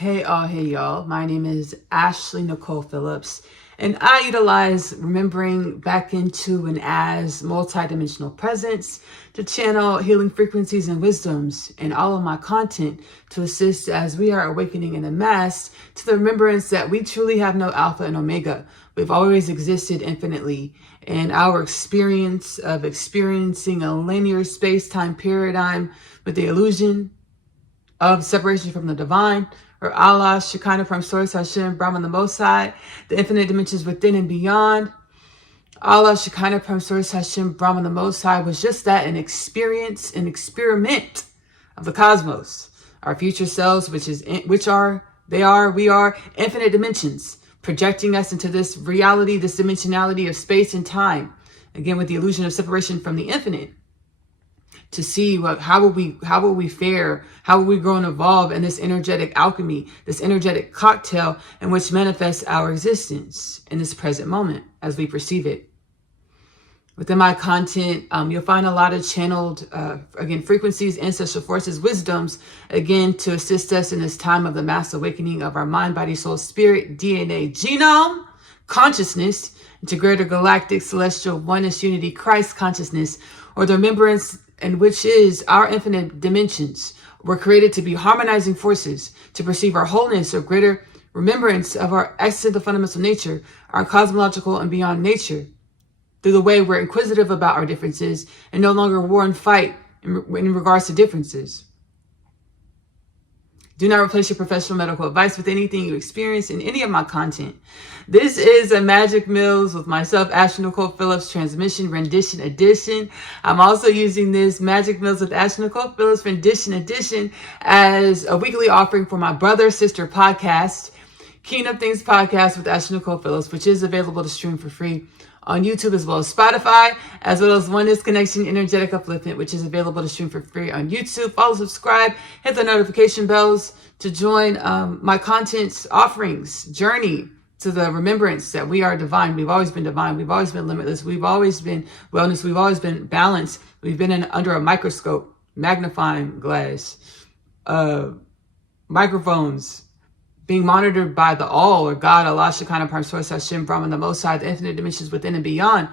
Hey y'all. My name is Ashley-Nicole Phillips, and I utilize remembering back into and as multidimensional presence to channel healing frequencies and wisdoms in all of my content to assist as we are awakening in the mass to the remembrance that we truly have no alpha and omega. We've always existed infinitely, and our experience of experiencing a linear space-time paradigm with the illusion of separation from the divine, or Allah, Shekinah, from Source, Hashem, Brahman, the Most High, the infinite dimensions within and beyond. Allah, Shekinah, from Source, Hashem, Brahman, the Most High, was just that, an experience, an experiment of the cosmos. Our future selves, we are infinite dimensions, projecting us into this reality, this dimensionality of space and time. Again, with the illusion of separation from the infinite. To see how will we fare, how will we grow and evolve in this energetic alchemy, this energetic cocktail in which manifests our existence in this present moment as we perceive it. Within my content, you'll find a lot of channeled, again, frequencies, ancestral forces, wisdoms, again, to assist us in this time of the mass awakening of our mind, body, soul, spirit, DNA, genome, consciousness, into greater galactic, celestial, oneness, unity, Christ consciousness, or the remembrance and which is our infinite dimensions. We're created to be harmonizing forces, to perceive our wholeness or greater remembrance of our accidental fundamental nature, our cosmological and beyond nature, through the way we're inquisitive about our differences and no longer war and fight in regards to differences. Do not replace your professional medical advice with anything you experience in any of my content. This is a Magic Mills with myself, Ashley-Nicole Phillips, transmission rendition edition. I'm also using this Magic Mills with Ashley-Nicole Phillips rendition edition as a weekly offering for my brother sister podcast, Kingdom Things Podcast with Ashley-Nicole Phillips, which is available to stream for free on YouTube as well as Spotify, as well as Oneness Connection Energetic Upliftment, which is available to stream for free on YouTube. Follow, subscribe, hit the notification bells to join my content's offerings journey to the remembrance that we are divine. We've always been divine. We've always been limitless. We've always been wellness. We've always been balanced. We've been under a microscope, magnifying glass, microphones, being monitored by the All, or God, Allah, Shekinah, Prime Source, Hashem, Brahman, the Most High, the infinite dimensions within and beyond.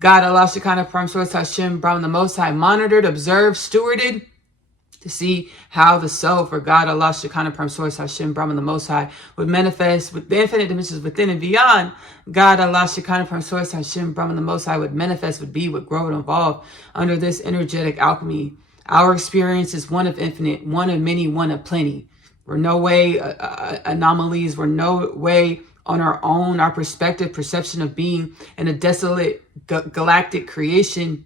God, Allah, Shekinah, Prime Source, Hashem, Brahman, the Most High, monitored, observed, stewarded, to see how the self, or God, Allah, Shekinah, Prime Source, Hashem, Brahman, the Most High, would manifest with the infinite dimensions within and beyond. God, Allah, Shekinah, Prime Source, Hashem, Brahman, the Most High, would manifest, would be, would grow, and evolve under this energetic alchemy. Our experience is one of infinite, one of many, one of plenty. We're no way anomalies. We're no way on our own. Our perspective, perception of being in a desolate galactic creation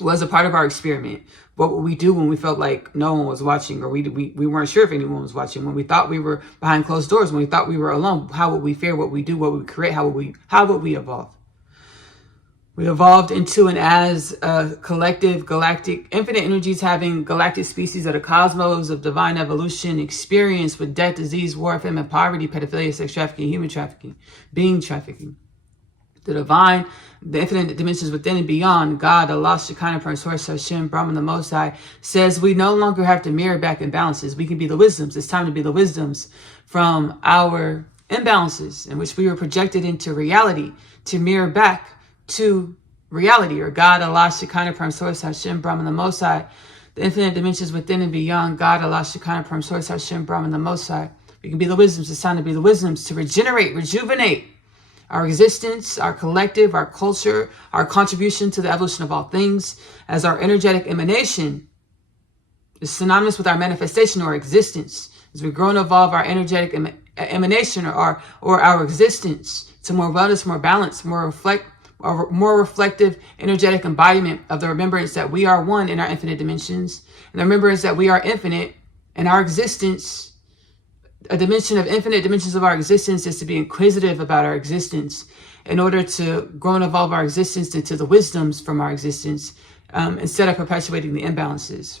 was a part of our experiment. What would we do when we felt like no one was watching, or we weren't sure if anyone was watching, when we thought we were behind closed doors, when we thought we were alone? How would we fare? What we do? What would we create? How would we evolve? We evolved into and as a collective, galactic, infinite energies having galactic species of the cosmos of divine evolution, experience with death, disease, war, famine, poverty, pedophilia, sex trafficking, human trafficking, being trafficking. The divine, the infinite dimensions within and beyond, God, Allah, Shekinah, Prime Source, Hashem, Brahman, the Most High, says we no longer have to mirror back imbalances. We can be the wisdoms. It's time to be the wisdoms from our imbalances in which we were projected into reality to mirror back to reality, or God, Allah, Shekinah, Prime Source, Hashem, Brahman, the Most High, the infinite dimensions within and beyond, God, Allah, Shekinah, Prime Source, Hashem, Brahman, the Most High. We can be the wisdoms. It's time to be the wisdoms to regenerate, rejuvenate our existence, our collective, our culture, our contribution to the evolution of all things, as our energetic emanation is synonymous with our manifestation or existence. As we grow and evolve our energetic emanation or our existence to more wellness, more balance, more reflective, energetic embodiment of the remembrance that we are one in our infinite dimensions, and the remembrance that we are infinite in our existence. A dimension of infinite dimensions of our existence is to be inquisitive about our existence in order to grow and evolve our existence into the wisdoms from our existence, instead of perpetuating the imbalances.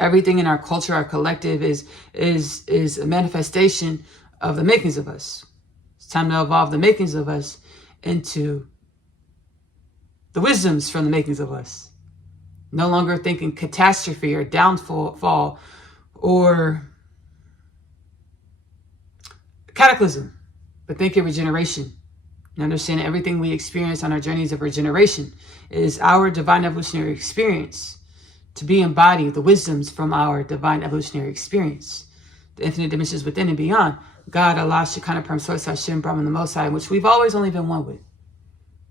Everything in our culture, our collective, is a manifestation of the makings of us. It's time to evolve the makings of us into the wisdoms from the makings of us. No longer thinking catastrophe or downfall or cataclysm, but think of regeneration. And understand everything we experience on our journeys of regeneration is our divine evolutionary experience to be embodied, the wisdoms from our divine evolutionary experience, the infinite dimensions within and beyond. God, Allah, Shekinah, Perm, Source, Hashem, Brahman, the Most High, which we've always only been one with.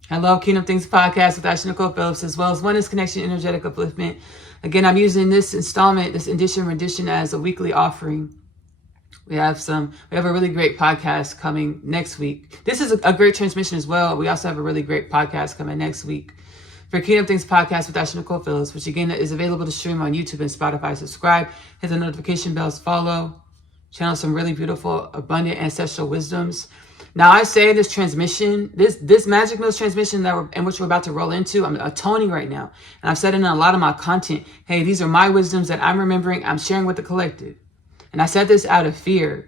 Hello, Kingdom Things Podcast with Ashley-Nicole Phillips, as well as Oneness Connection Energetic Upliftment. Again, I'm using this installment, this rendition as a weekly offering. We have a really great podcast coming next week. This is a great transmission as well. We also have a really great podcast coming next week for Kingdom Things Podcast with Ashley-Nicole Phillips, which again is available to stream on YouTube and Spotify. Subscribe, hit the notification bells, follow, channel some really beautiful, abundant ancestral wisdoms. Now, I say this transmission, this Magic Mills transmission in which we're about to roll into, I'm atoning right now. And I've said in a lot of my content, hey, these are my wisdoms that I'm remembering, I'm sharing with the collective. And I said this out of fear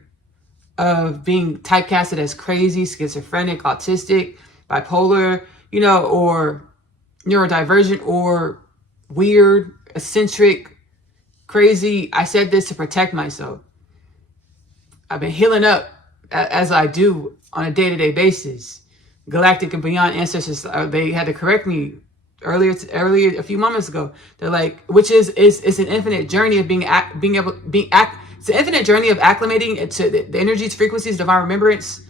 of being typecasted as crazy, schizophrenic, autistic, bipolar, or neurodivergent, or weird, eccentric, crazy. I said this to protect myself. I've been healing up as I do on a day-to-day basis. Galactic and beyond ancestors, they had to correct me earlier a few moments ago. They're like, which is an infinite journey of it's an infinite journey of acclimating to the energies, frequencies, divine remembrance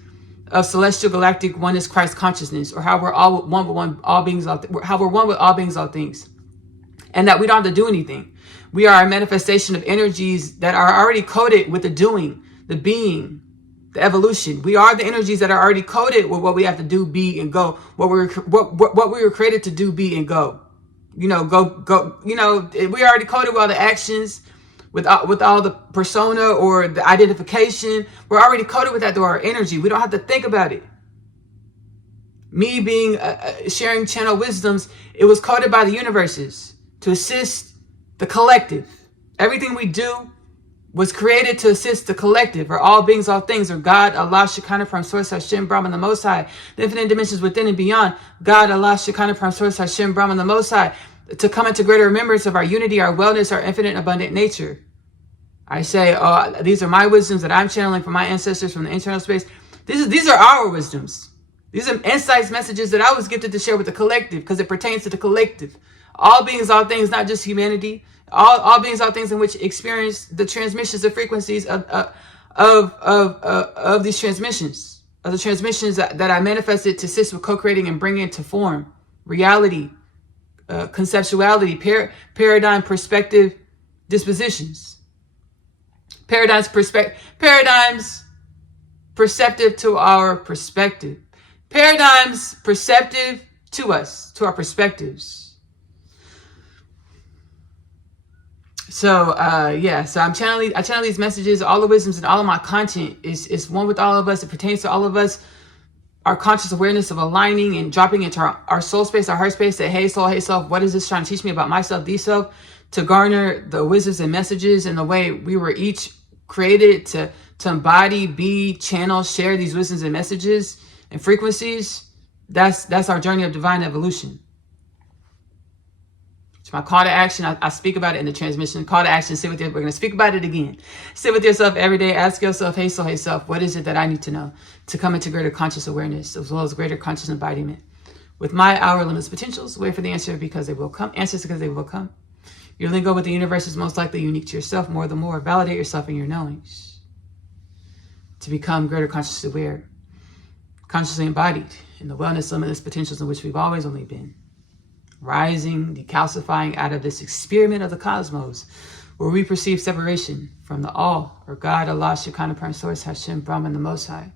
of celestial galactic oneness Christ consciousness, or how we're all one with all beings, how we're one with all beings, all things, and that we don't have to do anything. We are a manifestation of energies that are already coded with the doing, the being, the evolution. We are the energies that are already coded with what we have to do, be, and go. What we were created to do, be, and go. Go. We already coded with all the actions. With all the persona or the identification, we're already coded with that through our energy. We don't have to think about it. Me being sharing channel wisdoms, it was coded by the universes to assist the collective. Everything we do was created to assist the collective, or all beings, all things, or God, Allah, Shekinah, Prime Source, Hashem, Brahman, the Most High, the infinite dimensions within and beyond. God, Allah, Shekinah, Prime Source, Hashem, Brahman, the Most High, to come into greater remembrance of our unity, our wellness, our infinite and abundant nature. I say, these are my wisdoms that I'm channeling from my ancestors from the internal space. These are our wisdoms. These are insights, messages that I was gifted to share with the collective, because it pertains to the collective. All beings, all things, not just humanity. All beings, all things in which experience the transmissions of frequencies of these transmissions, of the transmissions that I manifested to assist with co-creating and bringing into form, reality, conceptuality, paradigm, perspective, dispositions. Paradigms perceptive to our perspective. Paradigms perceptive to us, to our perspectives. So I channel these messages, all the wisdoms and all of my content is one with all of us. It pertains to all of us. Our conscious awareness of aligning and dropping into our soul space, our heart space, say, hey soul, hey self, what is this trying to teach me about myself, thee self? To garner the wisdoms and messages and the way we were each created to embody, be, channel, share these wisdoms and messages and frequencies. That's our journey of divine evolution. It's my call to action. I speak about it in the transmission. Call to action. We're going to speak about it again. Sit with yourself every day. Ask yourself, hey soul, hey self, what is it that I need to know to come into greater conscious awareness as well as greater conscious embodiment? With my hour limitless potentials, wait for the answer because they will come. Answers because they will come. Your lingo with the universe is most likely unique to yourself. More the more. Validate yourself in your knowings to become greater consciously aware, consciously embodied in the wellness, limitless potentials in which we've always only been. Rising, decalcifying out of this experiment of the cosmos where we perceive separation from the all, or God, Allah, Shekinah, Prime Source, Hashem, Brahman, the Most High,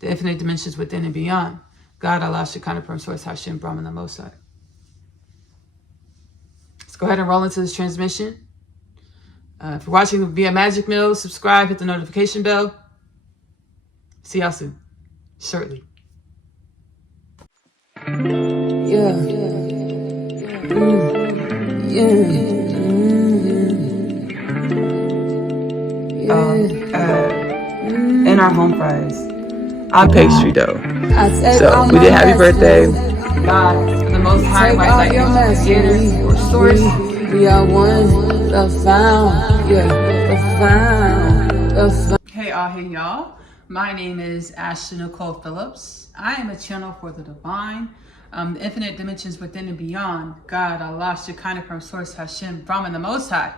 the infinite dimensions within and beyond. God, Allah, Shekinah, Prime Source, Hashem, Brahman, the Most High. Let's go ahead and roll into this transmission. If you're watching via Magic Mills, subscribe, hit the notification bell. See y'all soon. Shortly. And our home fries on pastry dough. So we did happy birthday. God, the Most High, right, like your creator or source. We are one, the found, the found. Hey y'all. My name is Ashley-Nicole Phillips. I am a channel for the divine, the infinite dimensions within and beyond. God, Allah, Shekinah, from Source, Hashem, Brahman, the Most High.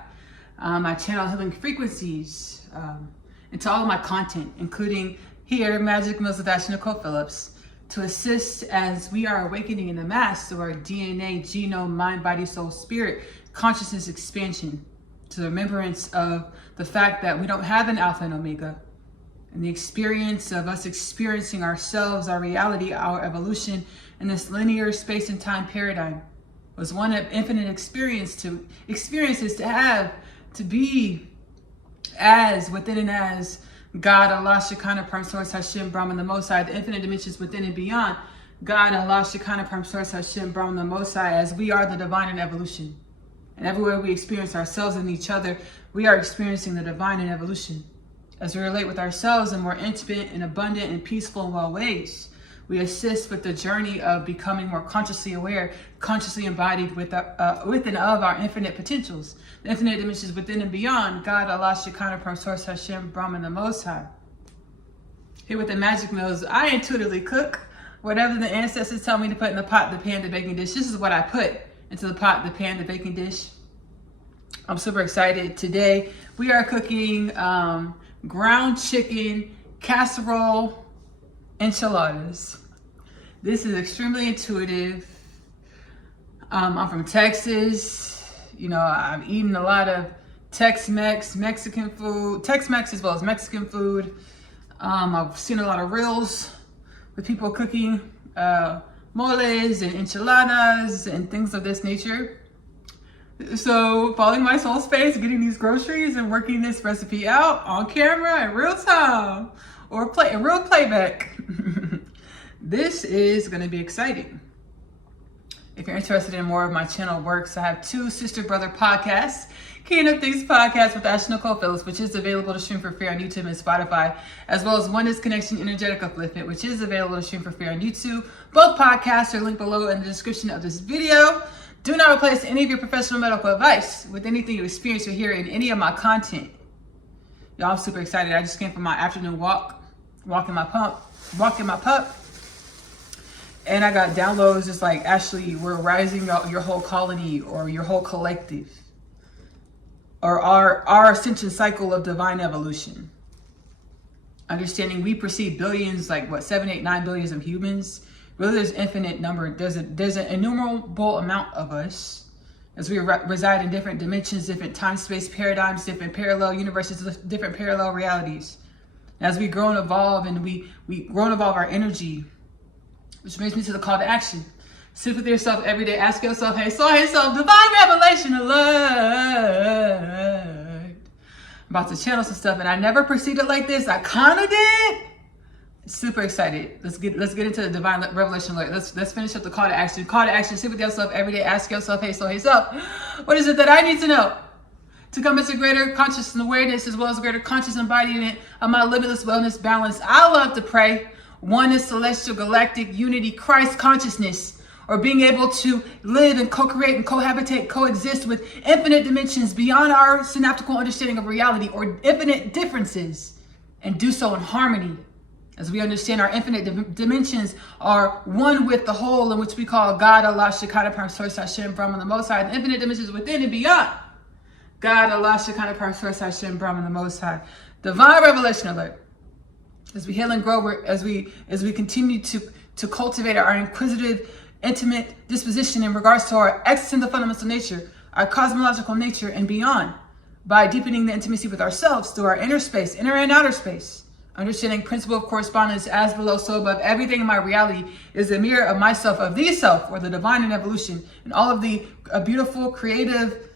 I channel healing frequencies into all of my content, including here, Magic Meals with Ashley-Nicole Phillips, to assist as we are awakening in the mass through our DNA, genome, mind, body, soul, spirit, consciousness expansion, to the remembrance of the fact that we don't have an Alpha and Omega. And the experience of us experiencing ourselves, our reality, our evolution in this linear space and time paradigm was one of infinite experiences to have, to be as within and as God, Allah, Shekinah, Prime Source, Hashem, Brahman, the Most High, the infinite dimensions within and beyond. God, Allah, Shekinah, Prime Source, Hashem, Brahman, the Most High, as we are the divine in evolution. And everywhere we experience ourselves and each other, we are experiencing the divine in evolution. As we relate with ourselves in more intimate and abundant and peaceful and well ways, we assist with the journey of becoming more consciously aware, consciously embodied with and of our infinite potentials, the infinite dimensions within and beyond. God, Allah, Shekinah, Prime Source, Hashem, Brahman, the Most High. Here with the magic meals, I intuitively cook whatever the ancestors tell me to put in the pot, the pan, the baking dish. This is what I put into the pot, the pan, the baking dish. I'm super excited. Today we are cooking ground chicken, casserole, enchiladas. This is extremely intuitive. I'm from Texas. You know, I've eaten a lot of Tex-Mex, Mexican food, Tex-Mex as well as Mexican food. I've seen a lot of reels with people cooking moles and enchiladas and things of this nature. So following my soul space, getting these groceries and working this recipe out on camera in real time or in real playback. This is going to be exciting. If you're interested in more of my channel works, I have 2 sister brother podcasts. Keying Up Things podcast with Ashley-Nicole Phillips, which is available to stream for free on YouTube and Spotify, as well as Oneness Connection Energetic Upliftment, which is available to stream for free on YouTube. Both podcasts are linked below in the description of this video. Do not replace any of your professional medical advice with anything you experience or hear in any of my content. Y'all, I'm super excited. I just came from my afternoon walking my pup. And I got downloads just like, Ashley, we're rising your whole colony or your whole collective, or our ascension cycle of divine evolution. Understanding we perceive billions, like what, 7, 8, 9 billions of humans. Really, there's infinite number. There's an innumerable amount of us as we reside in different dimensions, different time, space paradigms, different parallel universes, different parallel realities. As we grow and evolve, and we grow and evolve our energy, which brings me to the call to action. Sit with yourself every day. Ask yourself, hey soul, divine revelation alert. I'm about to channel some stuff, and I never proceeded like this. I kind of did. Super excited. Let's get into the divine revelation alert. Let's finish up the call to action. Call to action. Sit with yourself every day. Ask yourself, hey soul, what is it that I need to know to come into greater conscious and awareness, as well as greater conscious embodiment of my limitless wellness balance? I love to pray oneness, celestial, galactic unity, Christ consciousness, or being able to live and co-create and cohabitate, coexist with infinite dimensions beyond our synaptical understanding of reality, or infinite differences, and do so in harmony. As we understand our infinite dimensions are one with the whole, in which we call God, Allah, Shekinah, Prime Source, Hashem, Brahman, the Most High, the infinite dimensions within and beyond. God, Allah, Shekinah, Prime Source, Hashem, Brahman, the Most High. Divine revelation alert. As we heal and grow, as we continue to cultivate our inquisitive, intimate disposition in regards to our existential fundamental nature, our cosmological nature, and beyond, by deepening the intimacy with ourselves through our inner space, inner and outer space. Understanding principle of correspondence, as below, so above. Everything in my reality is a mirror of myself, of the self, or the divine in evolution, and all of the beautiful, creative,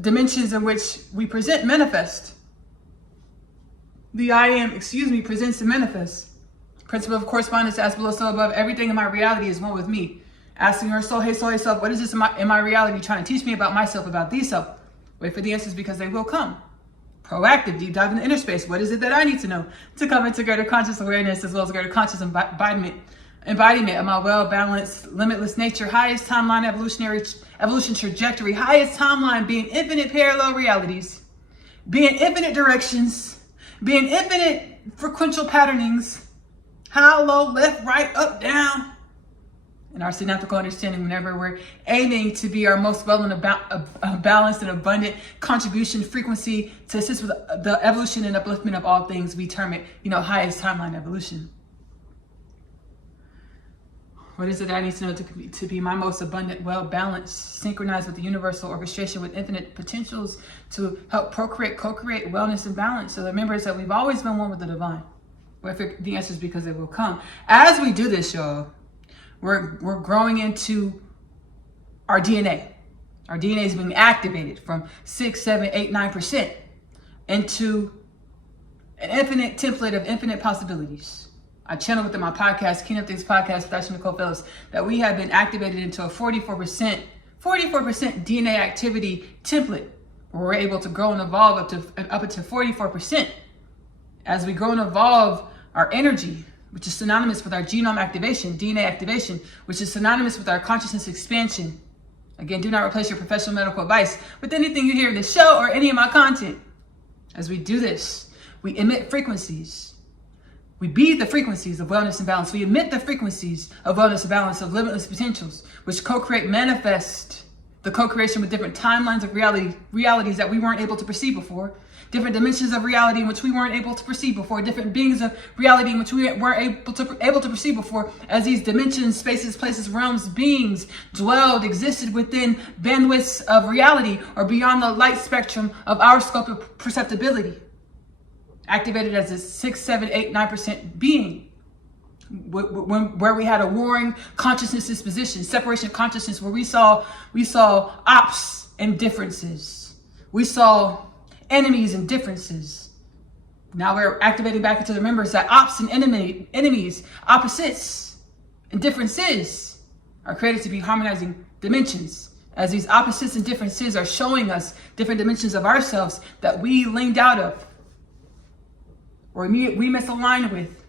dimensions in which we manifest. The I am, presents and manifests. Principle of correspondence, as below, so above. Everything in my reality is one with me. Asking her soul, hey self, what is this in my reality trying to teach me about myself, about the self? Wait for the answers, because they will come. Proactive, deep dive in the inner space. What is it that I need to know to come into greater conscious awareness, as well as greater conscious embodiment of my well-balanced, limitless nature, highest timeline evolution trajectory, highest timeline being infinite parallel realities, being infinite directions, being infinite frequential patternings, high, low, left, right, up, down, and our synaptical understanding whenever we're aiming to be our most well and balanced and abundant contribution frequency to assist with the evolution and upliftment of all things. We term it, highest timeline evolution. What is it that I need to know to be my most abundant, well-balanced, synchronized with the universal orchestration with infinite potentials to help procreate, co-create wellness and balance? So remember is that we've always been one with the divine. Well, the answer is because it will come. As we do this, y'all, we're growing into our DNA. Our DNA is being activated from 6, 7, 8, 9% into an infinite template of infinite possibilities. I channel within my podcast, Kingdom Things Podcast with Ashley-Nicole Phillips, that we have been activated into a 44% DNA activity template, where we're able to grow and evolve up to 44%. As we grow and evolve our energy, which is synonymous with our genome activation, DNA activation, which is synonymous with our consciousness expansion. Again, do not replace your professional medical advice with anything you hear in this show or any of my content. As we do this, we emit frequencies. We be the frequencies of wellness and balance. We emit the frequencies of wellness and balance, of limitless potentials, which co-create, manifest the co-creation with different timelines of realities that we weren't able to perceive before, different dimensions of reality in which we weren't able to perceive before, different beings of reality in which we weren't able to perceive before, as these dimensions, spaces, places, realms, beings dwelled, existed within bandwidths of reality or beyond the light spectrum of our scope of perceptibility. Activated as a 6, 7, 8, 9% being, where we had a warring consciousness disposition, separation consciousness, where we saw ops and differences. We saw enemies and differences. Now we're activating back into the remembrance that ops and enemies, opposites and differences are created to be harmonizing dimensions. As these opposites and differences are showing us different dimensions of ourselves that we linked out of, or we misaligned with,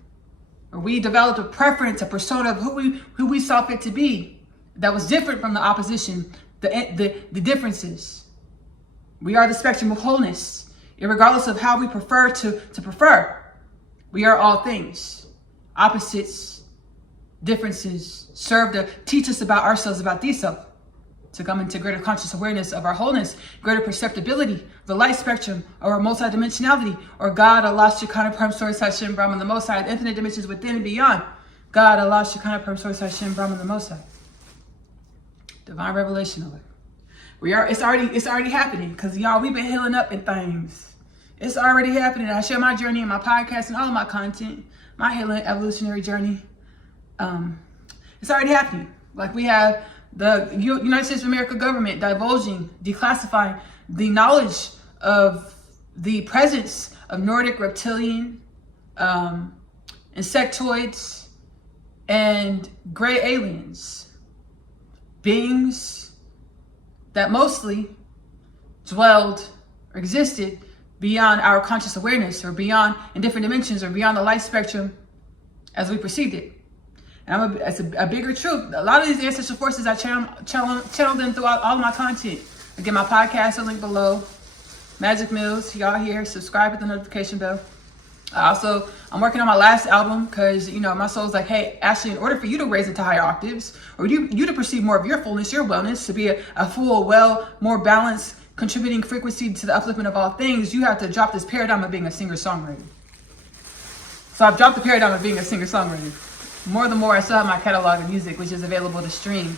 or we developed a preference, a persona of who we saw fit to be that was different from the opposition, the differences. We are the spectrum of wholeness, irregardless of how we prefer to prefer. We are all things. Opposites, differences serve to teach us about ourselves, about the self, to come into greater conscious awareness of our wholeness, greater perceptibility, the light spectrum, or our multidimensionality, or God, Allah, Shekinah, Param, Source, Hashem, Brahman, the Most High, infinite dimensions within and beyond. God, Allah, Shekinah, Param, Source, Hashem, Brahman, the Most High. Divine revelation of it. It's already happening, because y'all, we've been healing up in things. It's already happening. I share my journey in my podcast and all of my content, my healing evolutionary journey. It's already happening. Like, we have the United States of America government divulging, declassifying the knowledge of the presence of Nordic reptilian, insectoids, and gray aliens, beings that mostly dwelled or existed beyond our conscious awareness, or beyond in different dimensions, or beyond the light spectrum as we perceived it. And it's a bigger truth. A lot of these ancestral forces, I channel them throughout all of my content. Again, my podcast will link below. Magic Mills, y'all here, subscribe with the notification bell. I'm working on my last album, because, my soul's like, hey, Ashley, in order for you to raise into higher octaves, or you to perceive more of your fullness, your wellness, to be a full, more balanced, contributing frequency to the upliftment of all things, you have to drop this paradigm of being a singer-songwriter. So I've dropped the paradigm of being a singer-songwriter. More the more, I still have my catalog of music, which is available to stream.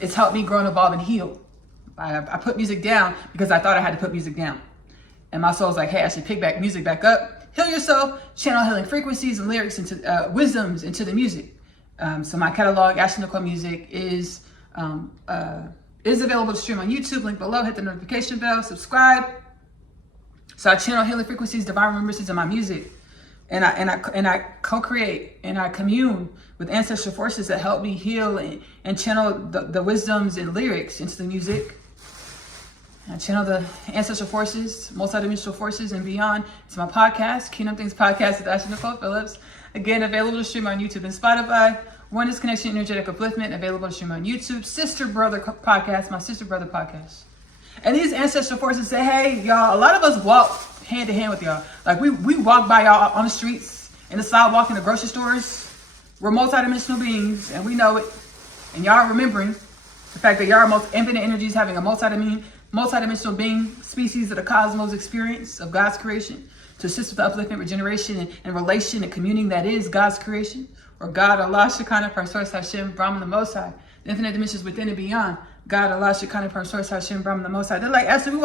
It's helped me grow and evolve and heal. I put music down because I thought I had to put music down. And my soul's like, hey, I should pick music back up, heal yourself, channel healing frequencies and lyrics into wisdoms into the music. So my catalog, Ashley-Nicole Music, is available to stream on YouTube. Link below. Hit the notification bell. Subscribe. So I channel healing frequencies, divine remembrances in my music. And I co-create and I commune with ancestral forces that help me heal and channel the wisdoms and lyrics into the music. I channel the ancestral forces, multidimensional forces, and beyond. It's my podcast, Kingdom Things Podcast with Ashley-Nicole Phillips. Again, available to stream on YouTube and Spotify. Oneness Connection Energetic Upliftment, available to stream on YouTube. Sister Brother Podcast, my Sister Brother Podcast. And these ancestral forces say, hey, y'all, a lot of us walk hand to hand with y'all. Like we walk by y'all on the streets, in the sidewalk, in the grocery stores. We're multidimensional beings, and we know it. And y'all are remembering the fact that y'all are most infinite energies having a multidimensional being, species of the cosmos experience of God's creation to assist with the upliftment, regeneration, and relation and communing that is God's creation, or God, Allah, Shekinah, Source, Hashem, Brahman, the Most High, the infinite dimensions within and beyond. God, Allah, Shekinah, Source, Hashem, Brahman, the Most High. They're like, Esther, we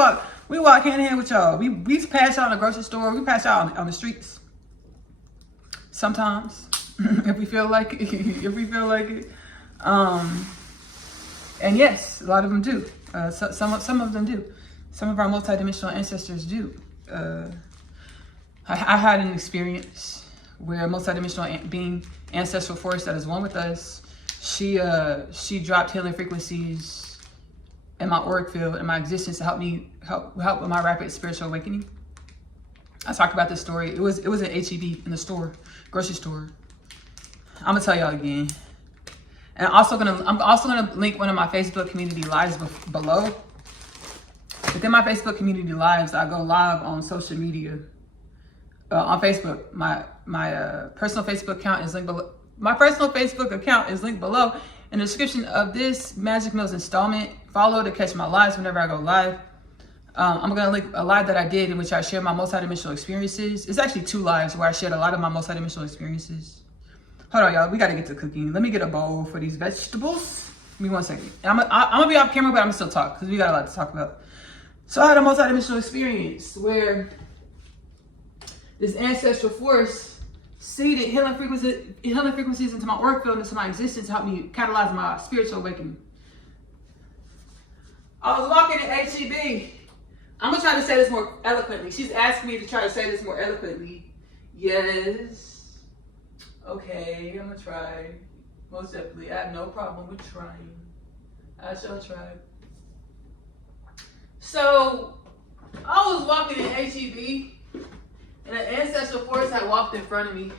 walk hand in hand with y'all. We pass y'all in the grocery store. We pass y'all on the streets. Sometimes. If we feel like it, and yes, a lot of them do. Some of them do. Some of our multidimensional ancestors do. I had an experience where a multidimensional being, ancestral force that is one with us, she dropped healing frequencies in my auric field, in my existence, to help with my rapid spiritual awakening. I talked about this story. It was an HEB in the store, grocery store. I'm gonna tell y'all again, and I'm also gonna link one of my Facebook community lives below. Within my Facebook community lives, I go live on social media, on Facebook. My personal Facebook account is linked below. My personal Facebook account is linked below in the description of this Magic Mills installment. Follow to catch my lives whenever I go live. I'm gonna link a live that I did in which I shared my multidimensional experiences. It's actually 2 lives where I shared a lot of my multidimensional experiences. Hold on, y'all. We got to get to cooking. Let me get a bowl for these vegetables. Give me 1 second. And I'm going to be off camera, but I'm going to still talk because we got a lot to talk about. So I had a multidimensional experience where this ancestral force seeded healing frequencies into my auric field, into my existence, to help me catalyze my spiritual awakening. I was walking in HEB. I'm going to try to say this more eloquently. She's asking me to try to say this more eloquently. Yes. Okay, I'm gonna try. Most definitely. I have no problem with trying. I shall try. So, I was walking in HEB, and an ancestral force had walked in front of me.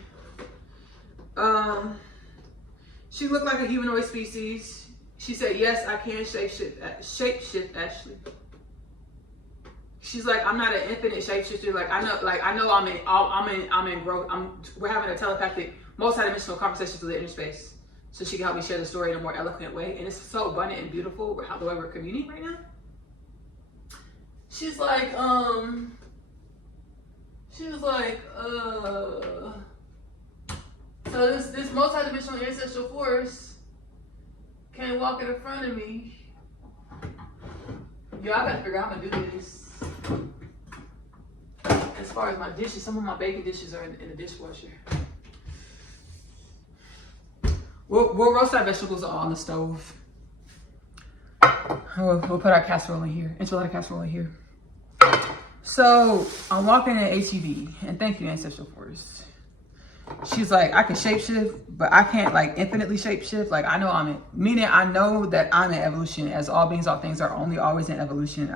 She looked like a humanoid species. She said, "Yes, I can shapeshift, Ashley." She's like, "I'm not an infinite shapeshifter. I know I'm in growth. We're having a telepathic, multidimensional conversation through the inner space, so she can help me share the story in a more eloquent way. And it's so abundant and beautiful the way we're communing right now." She's like, so this multidimensional ancestral force came walking in front of me. Yo, I gotta figure out how I'm gonna do this. As far as my dishes, some of my baking dishes are in the dishwasher. We'll roast our vegetables on the stove. We'll put our casserole in here, enchilada casserole in here. So I'm walking in HEB, and thank you, Ancestral Force. She's like, "I can shapeshift, but I can't infinitely shapeshift. I know I know that I'm in evolution, as all beings, all things are always in evolution.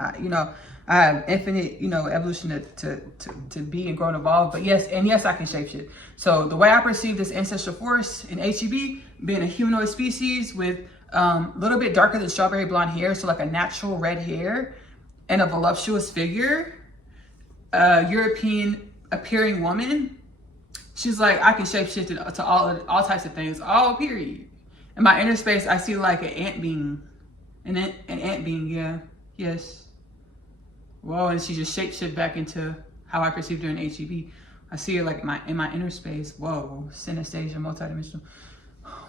I have infinite, evolution to be and grow and evolve. But yes, I can shapeshift. So the way I perceive this ancestral force in HEB, being a humanoid species with a little bit darker than strawberry blonde hair, so a natural red hair, and a voluptuous figure, European appearing woman. She's like, I can shapeshift to all types of things, all period. In my inner space, I see an ant being, an ant being, yeah, yes. Whoa, and she just shapeshift back into how I perceived her in HEB. I see her in my inner space. Whoa, synesthesia, multidimensional.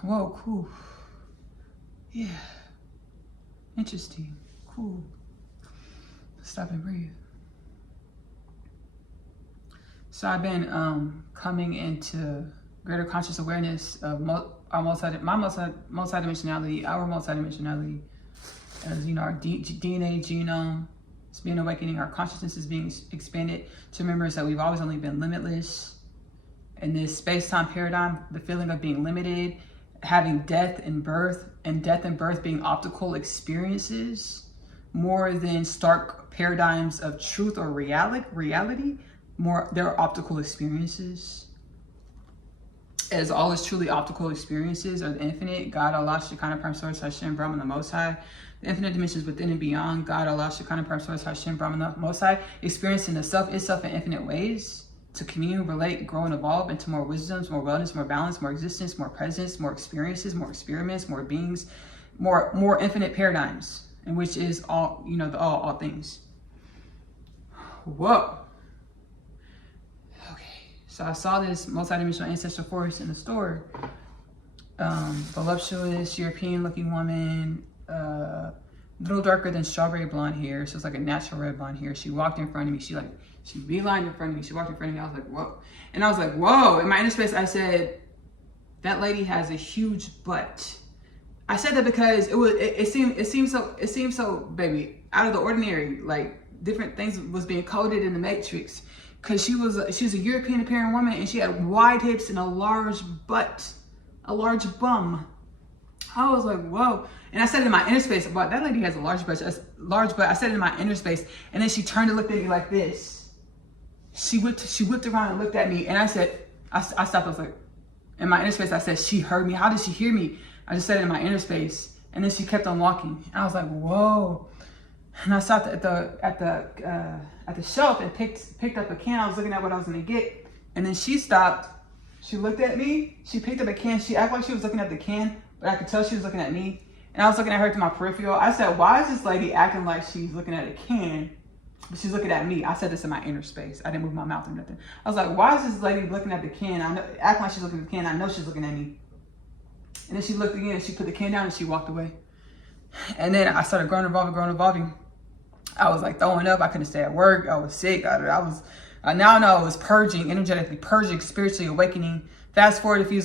Whoa, cool. Yeah, interesting, cool. Stop and breathe. So I've been coming into greater conscious awareness of my multidimensionality, our multidimensionality, as our DNA genome. It's being awakening. Our consciousness is being expanded to remembrance that we've always only been limitless. In this space-time paradigm, the feeling of being limited, having death and birth being optical experiences, more than stark paradigms of truth or reality, more they're optical experiences. as all is truly optical experiences are the infinite, God, Allah, Shekinah, Prime Source, Hashem, Brahman, the Most High. The infinite dimensions within and beyond, God, Allah, Shekinah, Prime Source, Hashem, Brahman, the Most High. Experiencing the self itself in infinite ways to commune, relate, grow, and evolve into more wisdoms, more wellness, more balance, more existence, more presence, more experiences, more experiments, more beings, more infinite paradigms, and which is all, you know, all things. Whoa. So I saw this multidimensional ancestral force in the store. Voluptuous, European-looking woman, a little darker than strawberry blonde hair. So it's like a natural red blonde hair. She walked in front of me. She beelined in front of me. She walked in front of me. I was like, whoa. And I was like, whoa. In my inner space, I said, that lady has a huge butt. I said that because it seemed so, baby, out of the ordinary. Like different things was being coded in the matrix. Because she was a European appearing woman and she had wide hips and a large butt, a large bum. I was like, whoa. And I said it in my inner space, but that lady has a large butt. I said it in my inner space. And then she turned and looked at me like this. She whipped around and looked at me. And I said, I stopped. I was like, in my inner space, I said, she heard me. How did she hear me? I just said it in my inner space. And then she kept on walking. And I was like, whoa. And I stopped at the shelf and picked up a can. I was looking at what I was gonna get, and then she stopped. She looked at me. She picked up a can. She acted like she was looking at the can, but I could tell she was looking at me. And I was looking at her through my peripheral. I said, "Why is this lady acting like she's looking at a can, but she's looking at me?" I said this in my inner space. I didn't move my mouth or nothing. I was like, "Why is this lady looking at the can? I know, acting like she's looking at the can. I know she's looking at me." And then she looked again. And she put the can down and she walked away. And then I started growing, evolving. I was like throwing up. I couldn't stay at work. I was sick. I now know I was purging, energetically purging, spiritually awakening. Fast forward a few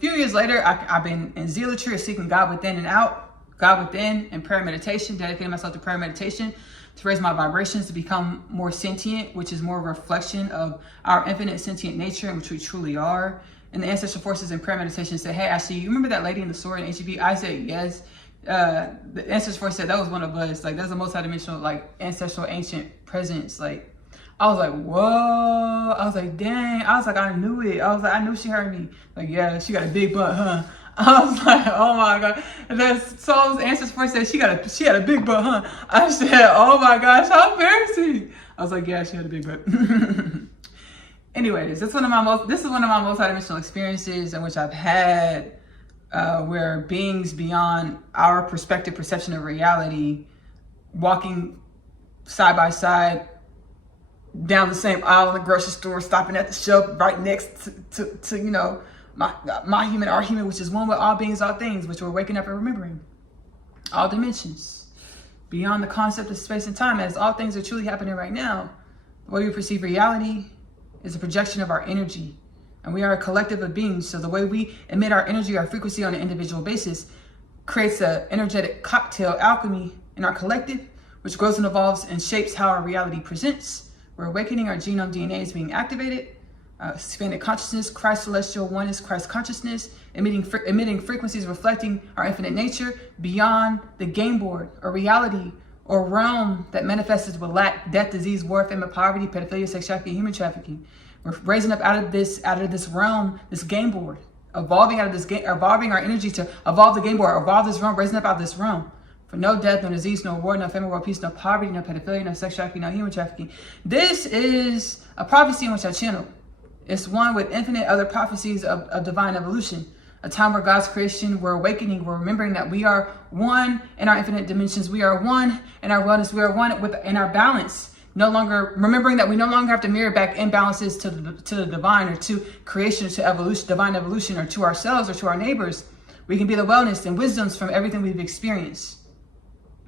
years later, I've been in zealotry, seeking God within and out, God within, and prayer meditation, dedicating myself to prayer meditation to raise my vibrations, to become more sentient, which is more a reflection of our infinite sentient nature, in which we truly are. And the ancestral forces in prayer meditation said, "Hey, Ashley, you remember that lady in the store in HEB?" I said, "Yes." The ancestral force said that was one of us. Like, that's a multidimensional, like, ancestral ancient presence. Like, I was like, whoa. I was like, dang. I was like, I knew it. I was like, I knew she heard me. Like, yeah, she got a big butt, huh? I was like, oh my god. And then Soul's ancestral force said she had a big butt, huh? I said, oh my gosh, how embarrassing. I was like, yeah, she had a big butt. Anyways, this is one of my multidimensional experiences in which I've had. Where beings beyond our perspective, perception of reality, walking side by side down the same aisle in the grocery store, stopping at the shelf right next to you know, my human, our human, which is one with all beings, all things, which we're waking up and remembering. All dimensions, beyond the concept of space and time, as all things are truly happening right now. The way we perceive reality is a projection of our energy. And we are a collective of beings. So the way we emit our energy, our frequency on an individual basis creates an energetic cocktail alchemy in our collective, which grows and evolves and shapes how our reality presents. We're awakening, our genome DNA is being activated. Expanded consciousness, Christ celestial oneness, Christ consciousness, emitting frequencies reflecting our infinite nature beyond the game board or reality or realm that manifests with lack, death, disease, war, famine, poverty, pedophilia, sexuality, and human trafficking. We're raising up out of this realm, this game board, evolving out of this game, evolving our energy to evolve the game board, evolve this realm, raising up out of this realm. For no death, no disease, no war, no famine, world peace, no poverty, no pedophilia, no sexuality, no human trafficking. This is a prophecy in which I channel. It's one with infinite other prophecies of divine evolution. A time where God's creation, we're awakening, we're remembering that we are one in our infinite dimensions. We are one in our wellness. We are one in our balance. No longer remembering that we no longer have to mirror back imbalances to the divine or to creation or to evolution, divine evolution, or to ourselves or to our neighbors. We can be the wellness and wisdoms from everything we've experienced.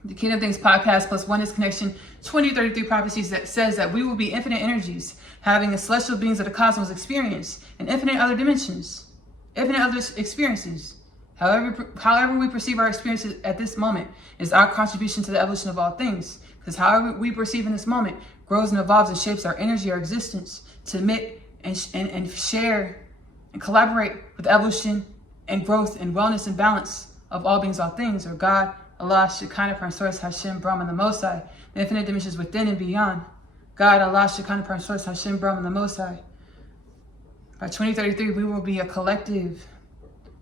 The Kingdom Things podcast plus Oneness Connection 2033 prophecies that says that we will be infinite energies, having the celestial beings of the cosmos experience in infinite other dimensions, infinite other experiences. However we perceive our experiences at this moment is our contribution to the evolution of all things. Because however we perceive in this moment grows and evolves and shapes our energy, our existence, to emit and share and collaborate with evolution and growth and wellness and balance of all beings, all things, or God, Allah, Shekinah, Prime Source, Hashem, Brahman, the Most High, the infinite dimensions within and beyond. God, Allah, Shekinah, Prime Source, Hashem, Brahman, the Most High. By 2033, we will be a collective,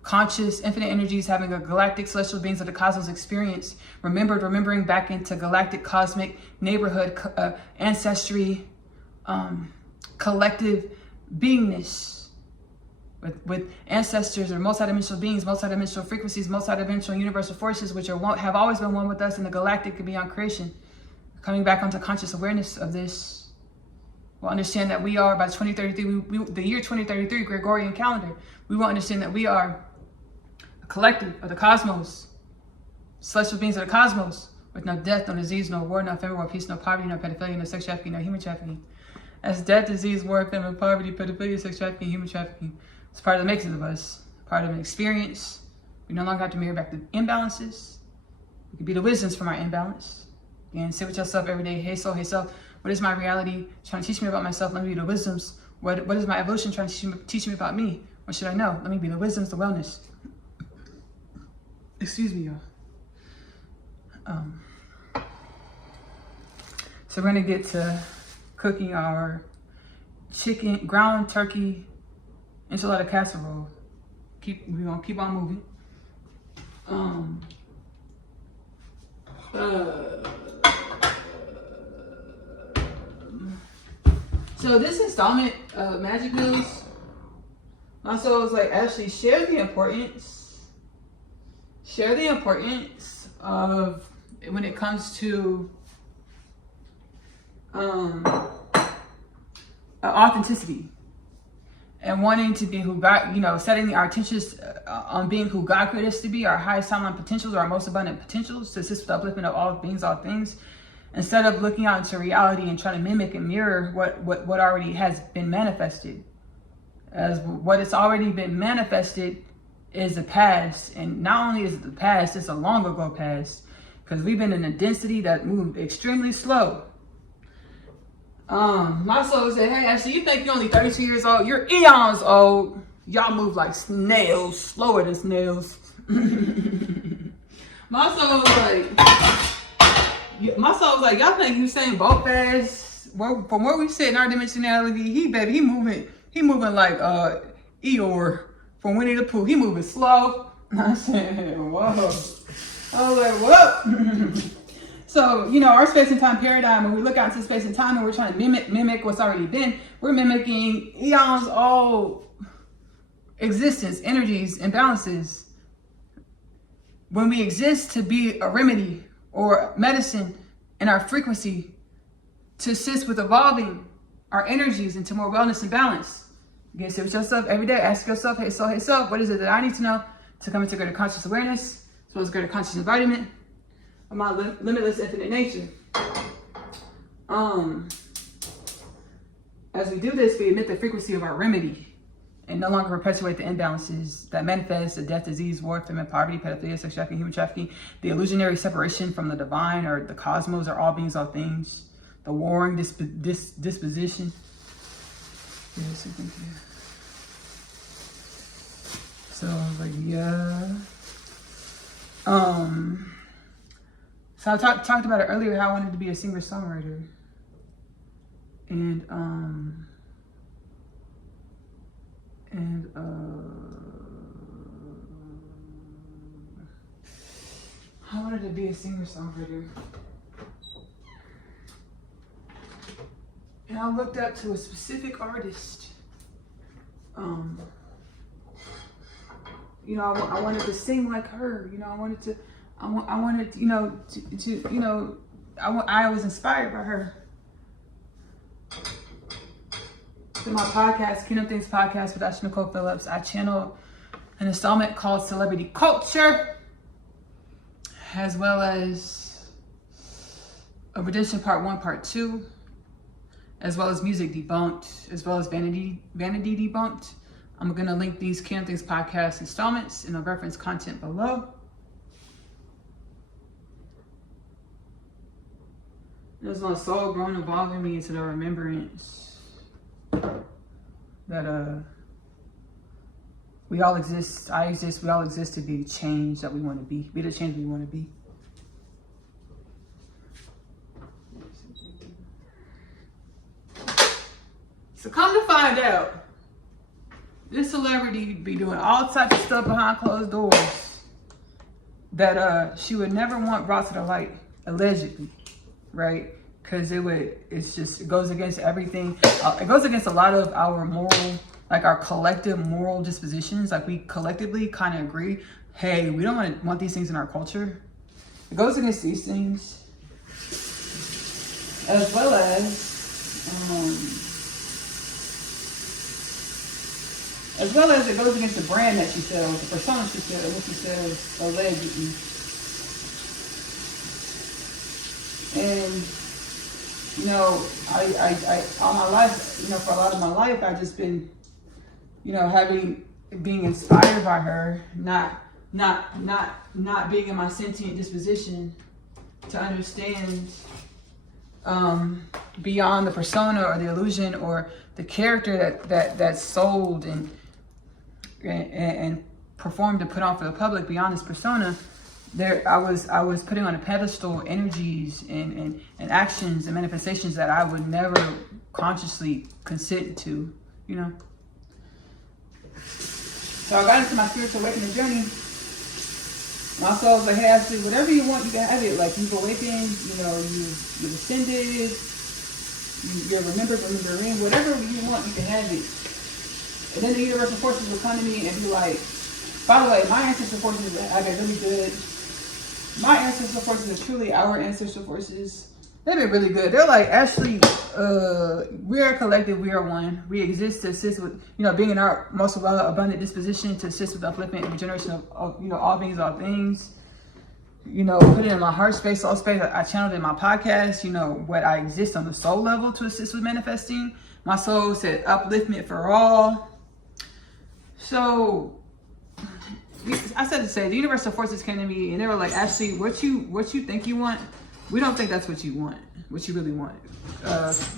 conscious, infinite energies having a galactic celestial beings of the cosmos experience, remembering back into galactic, cosmic, neighborhood, ancestry, collective beingness with ancestors or multidimensional beings, multidimensional frequencies, multidimensional universal forces, which have always been one with us in the galactic and beyond creation. Coming back onto conscious awareness of this. We'll understand that we are, by 2033, the year 2033, Gregorian calendar, we will understand that we are a collective of the cosmos, celestial beings of the cosmos, with no death, no disease, no war, no famine, no peace, no poverty, no pedophilia, no sex trafficking, no human trafficking. As death, disease, war, famine, poverty, pedophilia, sex trafficking, human trafficking, it's part of the makings of us, part of an experience. We no longer have to mirror back the imbalances. We can be the wisdoms from our imbalance. And sit with yourself every day. Hey soul, what is my reality trying to teach me about myself? Let me be the wisdoms. What is my evolution trying to teach me about me? What should I know? Let me be the wisdoms, the wellness. Excuse me, y'all. So we're gonna get to cooking our ground turkey enchilada casserole. We're gonna keep on moving. So this installment of Magic News, my soul was like, Ashley, share the importance of when it comes to authenticity and wanting to be who God, setting our intentions on being who God created us to be, our highest timeline potentials, our most abundant potentials, to assist with the upliftment of all beings, all things. Instead of looking out into reality and trying to mimic and mirror what already has been manifested. As what it's already been manifested is the past. And not only is it the past, it's a long ago past. Because we've been in a density that moved extremely slow. My soul said, hey, Ashley, you think you're only 32 years old? You're eons old. Y'all move like snails, slower than snails. My soul was like, y'all think Usain Bolt fast? Well, from where we sit in our dimensionality, he moving like Eeyore from Winnie the Pooh. He moving slow. I said, whoa. I was like, what? So, our space and time paradigm, when we look out into space and time and we're trying to mimic what's already been, we're mimicking eons old existence, energies, and balances. When we exist to be a remedy or medicine in our frequency to assist with evolving our energies into more wellness and balance. Again, sit with yourself every day. Ask yourself, hey soul, what is it that I need to know to come into greater conscious awareness, as well as greater conscious embodiment of my limitless infinite nature. As we do this, we emit the frequency of our remedy and no longer perpetuate the imbalances that manifest the death, disease, war, famine, poverty, pedophilia, sex trafficking, human trafficking, the illusionary separation from the divine or the cosmos or all beings, all things, the warring disposition. Yes, I think, yeah. So I was like, yeah. So I talked about it earlier, how I wanted to be a singer-songwriter. And I wanted to be a singer-songwriter. And I looked up to a specific artist. I wanted to sing like her. I was inspired by her. In my podcast, Kingdom Things Podcast with Ashley-Nicole Phillips, I channel an installment called Celebrity Culture, as well as a Redemption Part 1, Part 2, as well as Music Debunked, as well as Vanity Debunked. I'm going to link these Kingdom Things Podcast installments in the reference content below. There's my soul growing, evolving me into the remembrance that we all exist, I exist, we all exist to be the change that we want to be the change we want to be. So come to find out, this celebrity be doing all types of stuff behind closed doors that she would never want brought to the light, allegedly, right? Because it goes against everything. It goes against a lot of our moral, like our collective moral dispositions. Like we collectively kind of agree, hey, we don't want these things in our culture. It goes against these things, as well as it goes against the brand that she sells, the persona she sells, what she sells allegedly. And you know, I all my life, you know, for a lot of my life, I've just been, you know, being inspired by her, not being in my sentient disposition to understand beyond the persona or the illusion or the character that's sold and performed and put on for the public. Beyond this persona, I was putting on a pedestal energies and actions and manifestations that I would never consciously consent to, you know. So I got into my spiritual awakening journey. My soul was like, hey, Ashley, whatever you want, you can have it. Like, you've awakened, you know, you've ascended, you're remembering, whatever you want, you can have it. And then the universal forces will come to me and be like, by the way, my ancestral forces, I get really good. My ancestral forces are truly our ancestral forces. They've been really good. They're like, Ashley, we are a collective, we are one. We exist to assist with, you know, being in our most abundant disposition to assist with upliftment and regeneration of, you know, all beings, all things. You know, put it in my heart space, soul space. I channeled in my podcast, you know, what I exist on the soul level to assist with manifesting. My soul said upliftment for all. So I said to say, the universal forces came to me and they were like, Ashley, what you think you want? We don't think that's what you want, what you really want.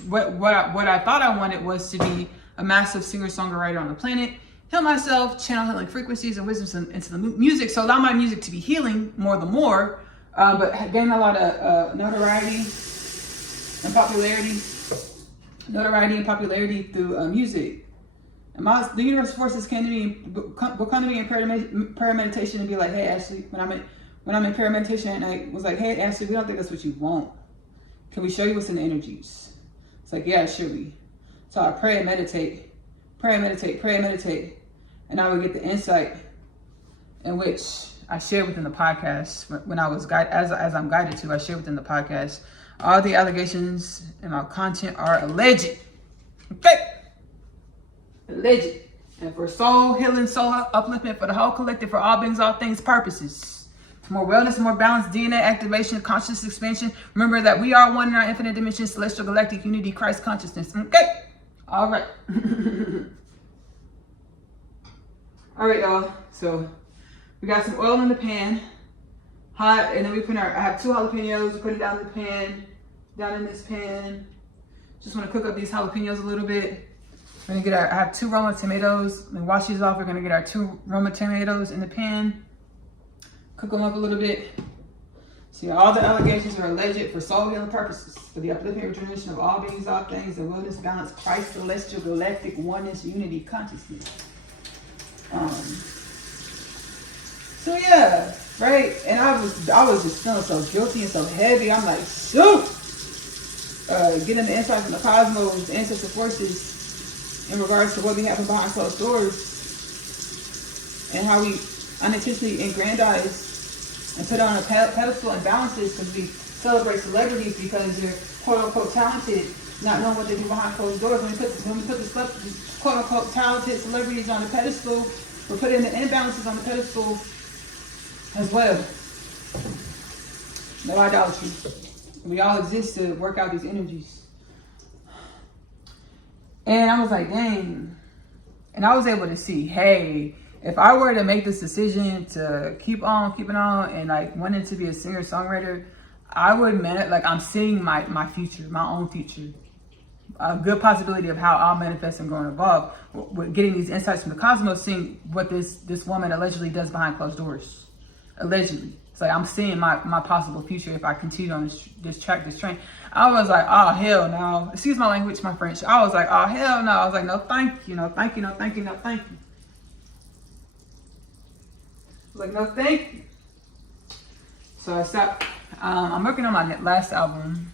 What I thought I wanted was to be a massive singer-songwriter on the planet, heal myself, channel healing frequencies and wisdom into the music, so allow my music to be healing more the more, but gain a lot of notoriety and popularity through music. And the universal forces came to me, will come to me in prayer meditation and be like, hey, Ashley, when I'm in prayer meditation and I was like, hey, Ashley, we don't think that's what you want. Can we show you what's in the energies? It's like, yeah, surely. So I pray and meditate. And I would get the insight in which I shared within the podcast when I was guided, as I'm guided to, I shared within the podcast. All the allegations in my content are alleged. Okay? Alleged. And for soul healing, soul upliftment, for the whole collective, for all beings, all things, purposes. More wellness, more balance, DNA activation, conscious expansion. Remember that we are one in our infinite dimension, celestial galactic unity, Christ consciousness. Okay? All right. All right, y'all. So we got some oil in the pan, hot, and then we put I have 2 jalapenos. We put it down in the pan, down in this pan. Just want to cook up these jalapenos a little bit. We're gonna I have 2 Roma tomatoes. When we wash these off, we're gonna get our 2 Roma tomatoes in the pan. Cook them up a little bit. See, all the allegations are alleged for soul healing purposes, for the upliftment and regeneration of all beings, all things, the wellness, balance, Christ, celestial, galactic, oneness, unity, consciousness. So yeah, right. And I was just feeling so guilty and so heavy. I'm like, shoot. Getting the insight from the cosmos, the ancestral forces, in regards to what we have behind closed doors and how we unintentionally aggrandize and put on a pedestal and balances because we celebrate celebrities because they're quote unquote talented, not knowing what they do behind closed doors. When we put the quote unquote talented celebrities on the pedestal, we're putting the imbalances on the pedestal as well. No idolatry. We all exist to work out these energies. And I was like, dang. And I was able to see, hey, if I were to make this decision to keep on keeping on and like wanting to be a singer-songwriter, I would I'm seeing my future, my own future. A good possibility of how I'll manifest and grow and evolve with getting these insights from the cosmos, seeing what this woman allegedly does behind closed doors. Allegedly. It's like I'm seeing my possible future if I continue on this train. I was like, oh, hell no. Excuse my language, my French. I was like, oh, hell no. I was like, no, thank you. No, thank you. No, thank you. No, thank you. I was like, no, thank you. So I stopped. I'm working on my last album.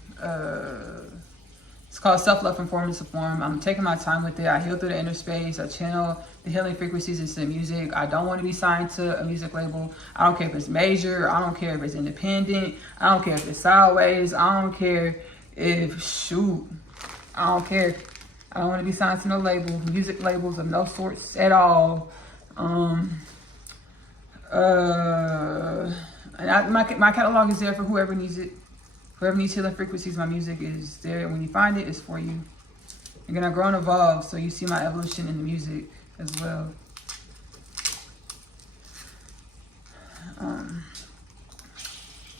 It's called Self-Love from Form to Form. I'm taking my time with it. I heal through the inner space. I channel the healing frequencies into music. I don't want to be signed to a music label. I don't care if it's major. I don't care if it's independent. I don't care if it's sideways. I don't care if, shoot, I don't care. I don't want to be signed to no label, music labels of no sorts at all. And my catalog is there for whoever needs it. Whoever needs healing frequencies, my music is there. When you find it, it's for you. You're gonna grow and evolve, so you see my evolution in the music as well.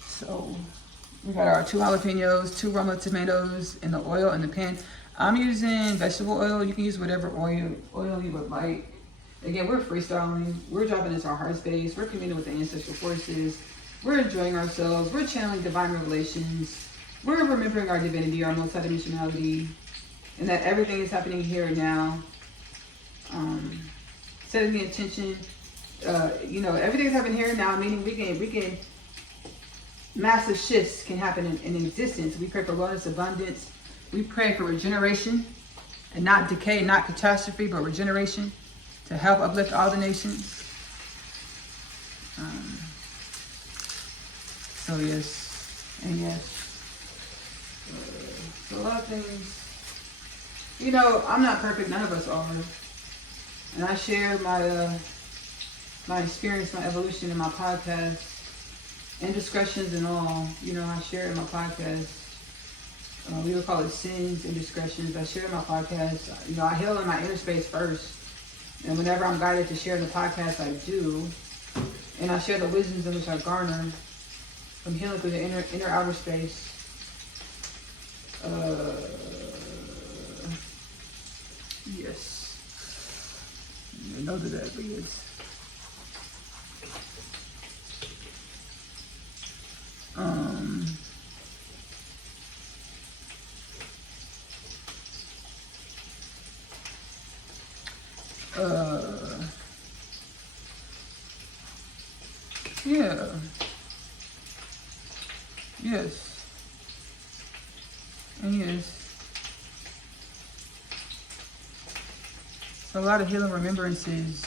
So we got our 2 jalapenos, 2 Roma tomatoes, and the oil in the pan. I'm using vegetable oil. You can use whatever oil you would like. Again, we're freestyling. We're dropping into our heart space. We're communing with the ancestral forces. We're enjoying ourselves. We're channeling divine revelations. We're remembering our divinity, our multidimensionality, and that everything is happening here and now. Setting the intention. Everything's happening here and now, meaning we can massive shifts can happen in existence. We pray for wellness, abundance. We pray for regeneration and not decay, not catastrophe, but regeneration to help uplift all the nations. So yes, and yes. So a lot of things. I'm not perfect. None of us are. And I share my experience, my evolution in my podcast, indiscretions and all. I share in my podcast. We would call it sins, indiscretions. I share in my podcast. I heal in my inner space first. And whenever I'm guided to share in the podcast, I do. And I share the wisdoms in which I garner from healing through the inner outer space. Yes. I know that, but yes. Yeah. Yes. And yes. So a lot of healing remembrances,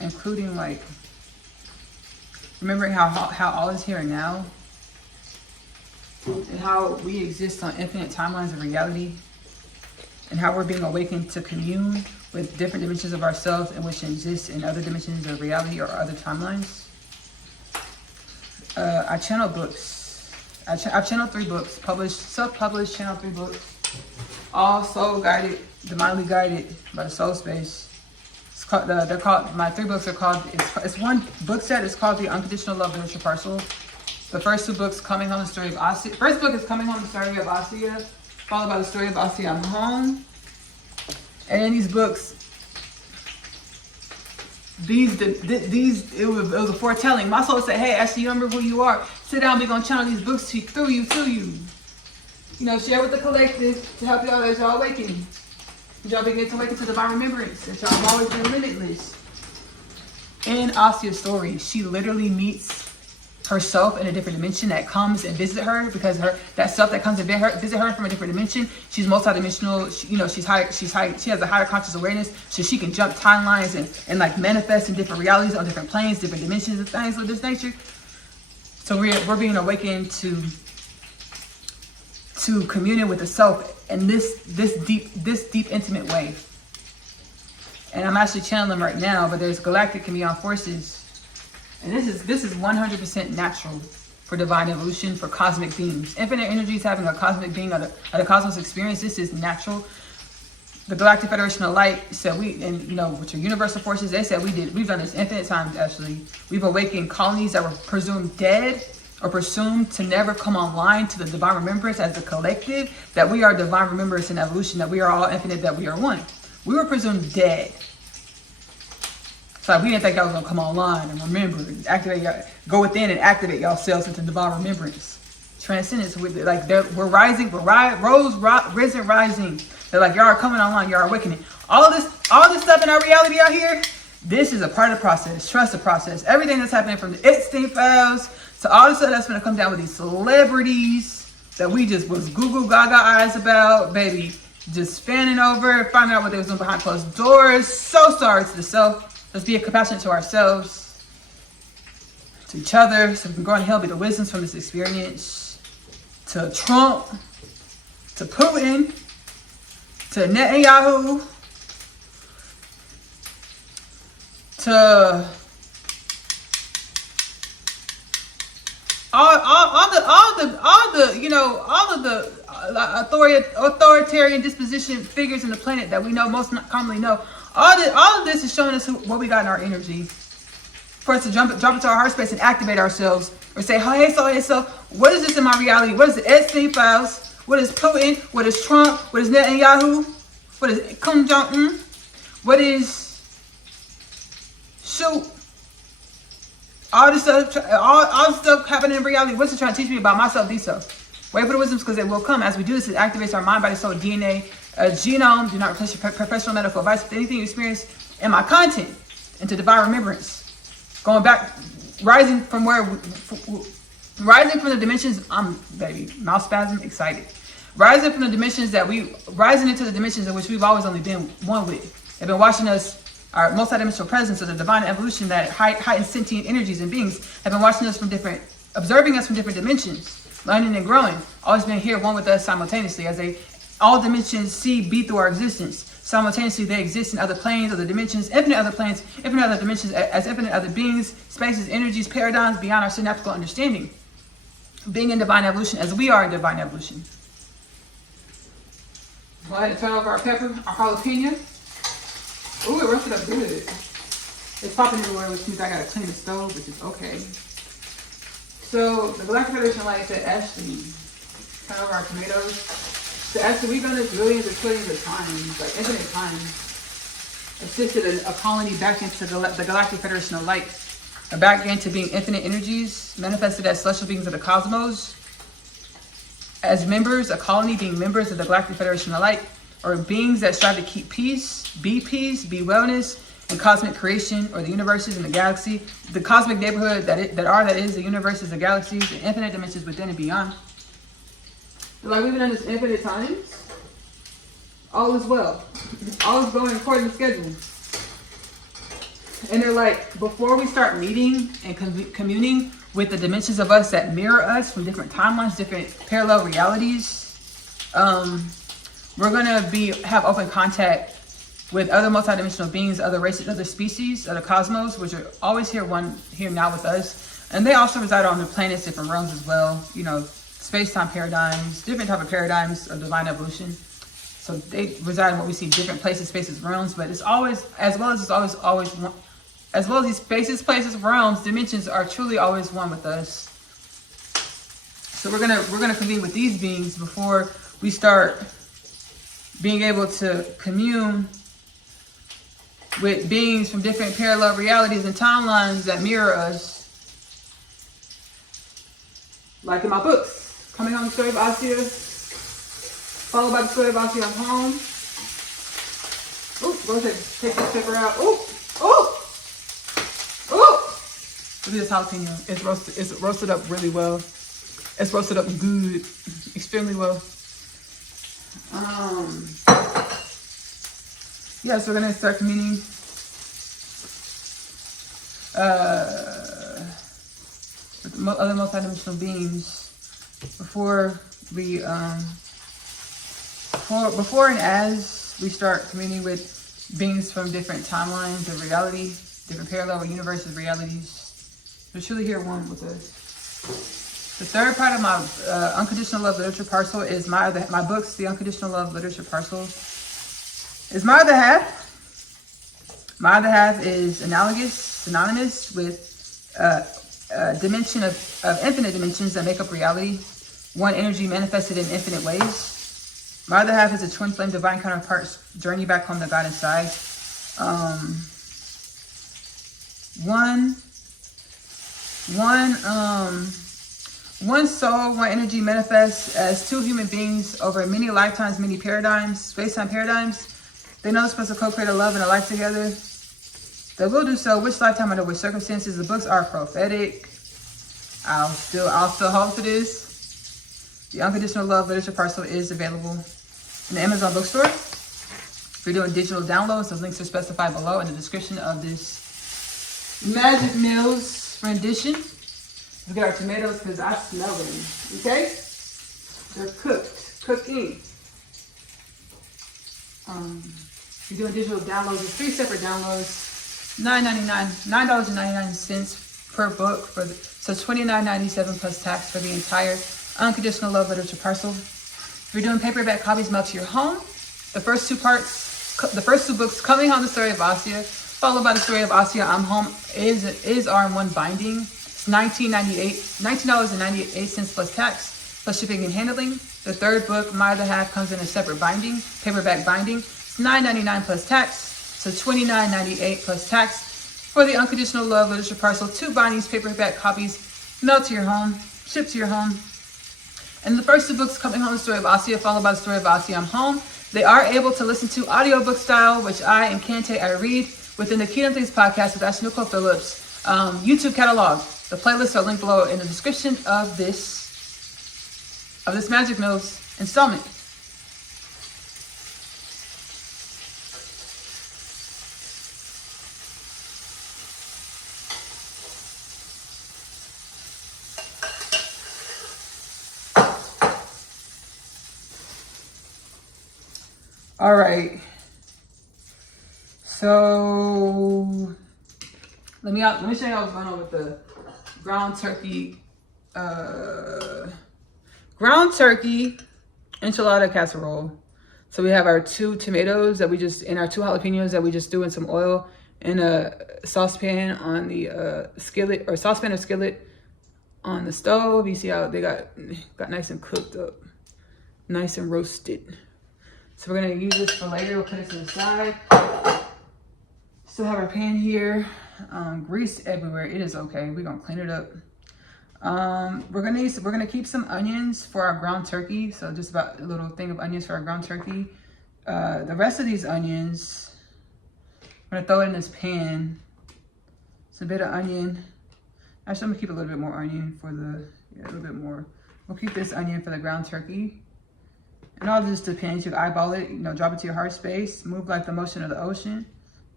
including like remembering how all is here and now, and how we exist on infinite timelines of reality, and how we're being awakened to commune with different dimensions of ourselves and which exist in other dimensions of reality or other timelines. I channel books. I've channeled 3 books, published, self-published, channeled 3 books, all soul guided, divinely guided by the soul space. It's called, my 3 books are called, it's one book set, it's called The Unconditional Love Literature Parcel. The first 2 books, Coming Home, the Story of Asiyah. First book is Coming Home, the Story of Asiyah, followed by the story of Asiyah, I'm Home. And in these books, it was a foretelling. My soul said, hey, Ashley, you remember who you are. Sit down, we're going to channel these books through you. Share with the collective to help y'all as y'all awakening. Y'all begin to awaken to divine remembrance. That y'all have always been limitless. In Asiyah's story, she literally meets herself in a different dimension that comes and visit her, because that self that comes and visit her from a different dimension, she's multidimensional. She's high. She has a higher conscious awareness, so she can jump timelines and like manifest in different realities on different planes, different dimensions, and things of this nature. So we're being awakened to communion with the self in this deep intimate way. And I'm actually channeling them right now, but there's galactic and beyond forces. And this is 100% natural for divine evolution, for cosmic beings. Infinite energies having a cosmic being of the cosmos experience. This is natural. The Galactic Federation of Light said which are universal forces, they said we've done this infinite times, actually. We've awakened colonies that were presumed dead or presumed to never come online to the divine remembrance as a collective, that we are divine remembrance and evolution, that we are all infinite, that we are one. We were presumed dead. like we didn't think y'all was gonna come online and remember, and activate y'all, go within and activate yourselves into divine remembrance, transcendence. Like we're rising, risen, rising. They're like, y'all are coming online, y'all are awakening. All this stuff in our reality out here. This is a part of the process. Trust the process. Everything that's happening from the Epstein files to all the stuff that's gonna come down with these celebrities that we just was Google Gaga eyes about, baby. Just fanning over, finding out what they was doing behind closed doors. So sorry to the self. Let's be compassionate to ourselves, to each other, so we can go on hell, be the wisdoms from this experience. To Trump, to Putin, to Netanyahu, to all of the authoritarian disposition figures in the planet that we know most commonly know. All of this is showing us what we got in our energy. For us to drop into our heart space and activate ourselves, or say, hey so, what is this in my reality? What is the Epstein files? What is Putin? What is Trump? What is Netanyahu? What is Kim Jong-un? What is all this stuff happening in reality? What's it trying to teach me about myself, these self? Wait for the wisdoms, because it will come. As we do this, it activates our mind, body, soul, DNA, genome. Do not replace your professional medical advice with anything you experience in my content into divine remembrance. Going back, rising from the dimensions. Baby, mouth spasm, excited. Rising into the dimensions in which we've always only been one with. They've been watching us. Our multidimensional presence of the divine evolution, that heightened sentient energies and beings have been watching us observing us from different dimensions, learning and growing. Always been here, one with us simultaneously, as all dimensions see, be through our existence. Simultaneously, they exist in other planes, other dimensions, infinite other planes, infinite other dimensions, as infinite other beings, spaces, energies, paradigms beyond our synaptical understanding. Being in divine evolution, as we are in divine evolution. Go ahead and turn over our pepper, our jalapeno. Ooh, it roasted up good. It's popping everywhere, which means I gotta clean the stove, which is okay. So the Galactic Federation light said, Ashley, turn over our tomatoes. So Ashley, we've done this billions of trillions of times, like infinite times. Assisted a colony back into the Galactic Federation of light, or back into being infinite energies, manifested as celestial beings of the cosmos. As members, a colony being members of the Galactic Federation of light, or beings that strive to keep peace, be wellness, and cosmic creation, or the universes and the galaxy, the cosmic neighborhood that is the universes, the galaxies, the infinite dimensions within and beyond. Like we've been on this infinite times, all is well. All is going according to schedule. And they're like, before we start meeting and communing with the dimensions of us that mirror us from different timelines, different parallel realities, we're gonna have open contact with other multidimensional beings, other races, other species, other cosmos, which are always here now with us. And they also reside on the planets, different realms as well. You know, space-time paradigms, different type of paradigms of divine evolution. So they reside in what we see, different places, spaces, realms. But it's always, as well as these spaces, places, realms, dimensions are truly always one with us. So we're gonna convene with these beings before we start being able to commune with beings from different parallel realities and timelines that mirror us. Like in my books, Coming Home, the Story of Asiyah, followed by the story of Asiyah Home. Ooh, go ahead, take this pepper out. Ooh. Look at this jalapeno. It's roasted up really well. It's roasted up good, extremely well. Yeah, so we're gonna start communing with other multidimensional beings before we before and as we start communing with beings from different timelines of reality, different parallel universes, realities. They're truly here one with us. The third part of my Unconditional Love Literature Parcel is my books, the Unconditional Love Literature Parcel. Is my other half. My other half is synonymous with a dimension of infinite dimensions that make up reality. One energy manifested in infinite ways. My other half is a twin flame divine counterpart's journey back home to God inside. One soul, one energy manifests as two human beings over many lifetimes, many paradigms, space-time paradigms. They know they're supposed to co-create a love and a life together. They will do so. Which lifetime, under which circumstances? The books are prophetic. I'll still hold to this. The Unconditional Love Literature Parcel is available in the Amazon bookstore. If you're doing digital downloads, those links are specified below in the description of this Magic Meals rendition. Let's get our tomatoes because I smell them. Okay? They're cooked. Cooking. If you're doing digital downloads, it's 3 separate downloads. $9.99 per book. So $29.97 plus tax for the entire Unconditional Love Literature Parcel. If you're doing paperback copies mailed to your home, the first two books, Coming Home, the Story of Asiyah, followed by the Story of Asiyah, I'm Home, is are in one binding. It's $19.98 plus tax, plus shipping and handling. The third book, My Other Half, comes in a separate binding, paperback binding. It's $9.99 plus tax, so $29.98 plus tax for the Unconditional Love Literature Parcel. 2 bindings, paperback copies, mailed to your home, shipped to your home. And the first 2 books, Coming Home, the Story of Asiyah, followed by the Story of Asiyah, I'm Home, they are able to listen to audiobook style, which I, Encante, I read within the Kingdom Things podcast with Ashley-Nicole Phillips YouTube catalog. The playlists are linked below in the description of this Magic Meals installment. All right, so let me show you what's going on with the ground turkey enchilada casserole. So we have our 2 tomatoes that we just, and our 2 jalapenos that we just threw in some oil in a saucepan on the skillet or saucepan or skillet on the stove. You see how they got nice and cooked up, nice and roasted. So we're gonna use this for later. We'll put it to the side. Still have our pan here. Grease everywhere. It is okay. We're gonna clean it up. We're gonna keep some onions for our ground turkey. So just about a little thing of onions for our ground turkey. The rest of these onions, I'm gonna throw it in this pan. It's a bit of onion. Actually, I'm gonna keep a little bit more onion for a little bit more. We'll keep this onion for the ground turkey. And all this depends. You eyeball it, drop it to your heart space, move like the motion of the ocean.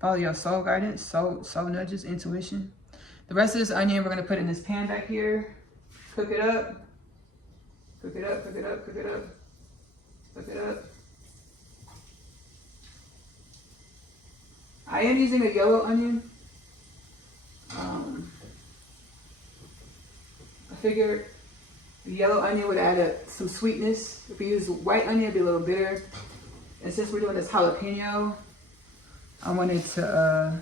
Follow your soul guidance, soul nudges, intuition. The rest of this onion, we're gonna put in this pan back here. Cook it up. Cook it up, cook it up, cook it up. Cook it up. I am using a yellow onion. I figured the yellow onion would add some sweetness. If we use white onion, it'd be a little bitter. And since we're doing this jalapeno, I wanted to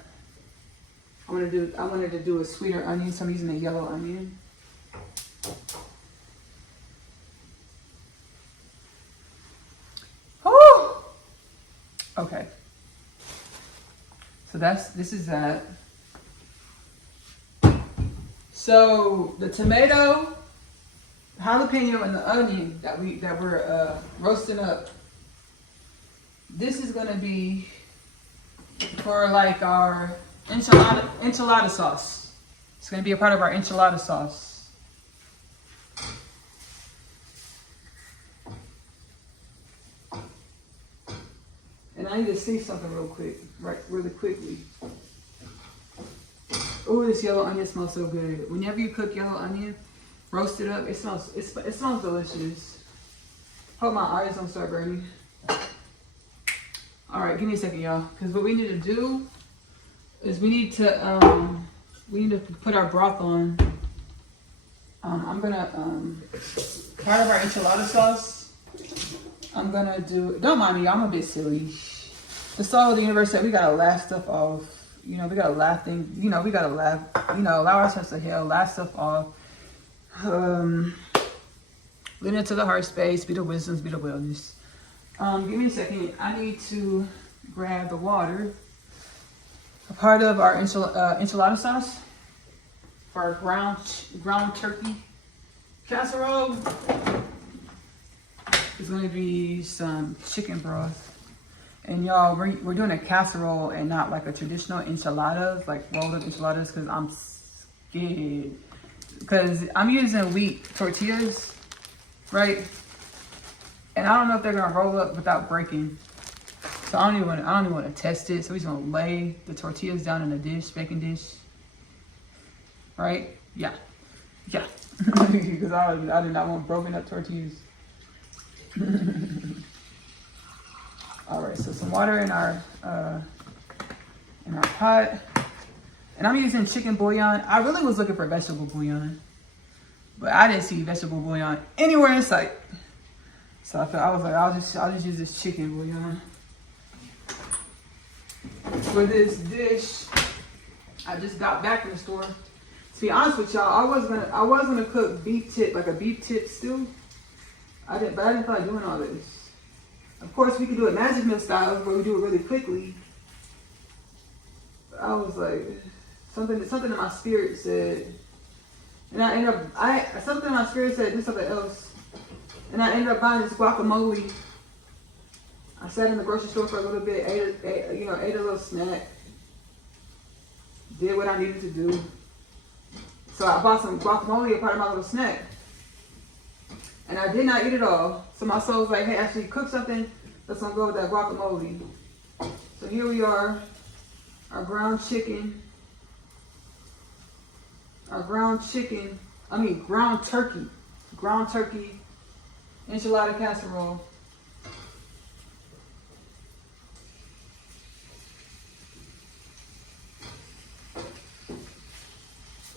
do a sweeter onion, so I'm using a yellow onion. Oh, okay. So this is that. So the tomato, jalapeno, and the onion that we're roasting up. This is gonna be for like our enchilada sauce. It's gonna be a part of our enchilada sauce. And I need to see something really quickly. Oh, this yellow onion smells so good. Whenever you cook yellow onion, roast it up, it smells delicious. Hope my eyes don't start burning. All right, give me a second, y'all. Because what we need to do is we need to put our broth on. I'm gonna part of our enchilada sauce. I'm gonna do. Don't mind me, y'all. I'm a bit silly. The soul of the universe said we gotta laugh stuff off. We gotta laugh things. We gotta laugh. Allow ourselves to heal. Laugh stuff off. Lean into the heart space. Be the wisdoms. Be the wellness. Give me a second. I need to grab the water. part of our enchilada sauce for our ground turkey casserole is going to be some chicken broth. And y'all, we're doing a casserole and not like a traditional enchiladas, like rolled up enchiladas, because I'm scared. Because I'm using wheat tortillas, right? And I don't know if they're gonna roll up without breaking. So I don't even want to test it. So we're just gonna lay the tortillas down in a dish, baking dish. Right? Yeah. Because I do not want broken up tortillas. All right, so some water in our pot, and I'm using chicken bouillon. I really was looking for vegetable bouillon, but I didn't see vegetable bouillon anywhere in sight. So I was like, I'll just use this chicken bouillon for this dish. I just got back from the store. To be honest with y'all, I was gonna cook beef tip stew. I didn't feel like doing all this. Of course, we could do it magic mill style, where we do it really quickly. But I was like, something in my spirit said, and something in my spirit said do something else, and I ended up buying this guacamole. I sat in the grocery store for a little bit, ate a little snack, did what I needed to do. So I bought some guacamole, a part of my little snack. And I did not eat it all. So my soul was like, hey, actually cook something that's gonna go with that guacamole. So here we are, our ground turkey, enchilada casserole.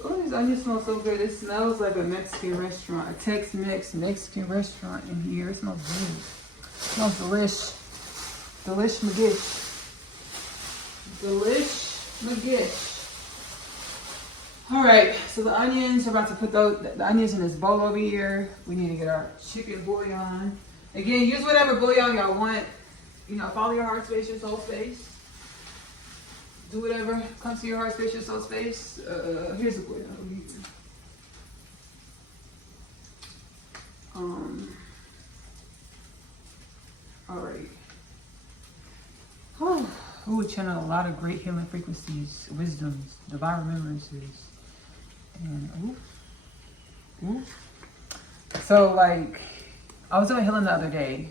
Oh, these onions smell so good. It smells like a Mexican restaurant, a Tex-Mex Mexican restaurant in here. It smells good. It smells delish. Delish McGish. All right, so the onions, we're about to put the onions in this bowl over here. We need to get our chicken bouillon. Again, use whatever bouillon y'all want. Follow your heart space, your soul space. Do whatever comes to your heart space, your soul space. Here's the bouillon. All right. We channel a lot of great healing frequencies, wisdoms, divine remembrances, and So like, I was doing healing the other day.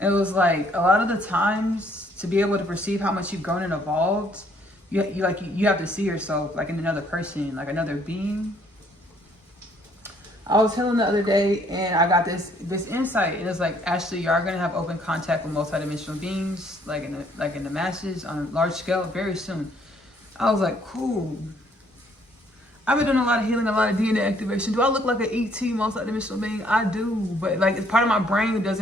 It was like a lot of the times to be able to perceive how much you've grown and evolved, you have to see yourself like in another person, like another being. I was healing the other day and I got this insight. It was like, Ashley, you are gonna have open contact with multidimensional beings, like in the masses on a large scale, very soon. I was like, cool. I've been doing a lot of healing, a lot of DNA activation. Do I look like an ET multidimensional being? I do, but like it's part of my brain that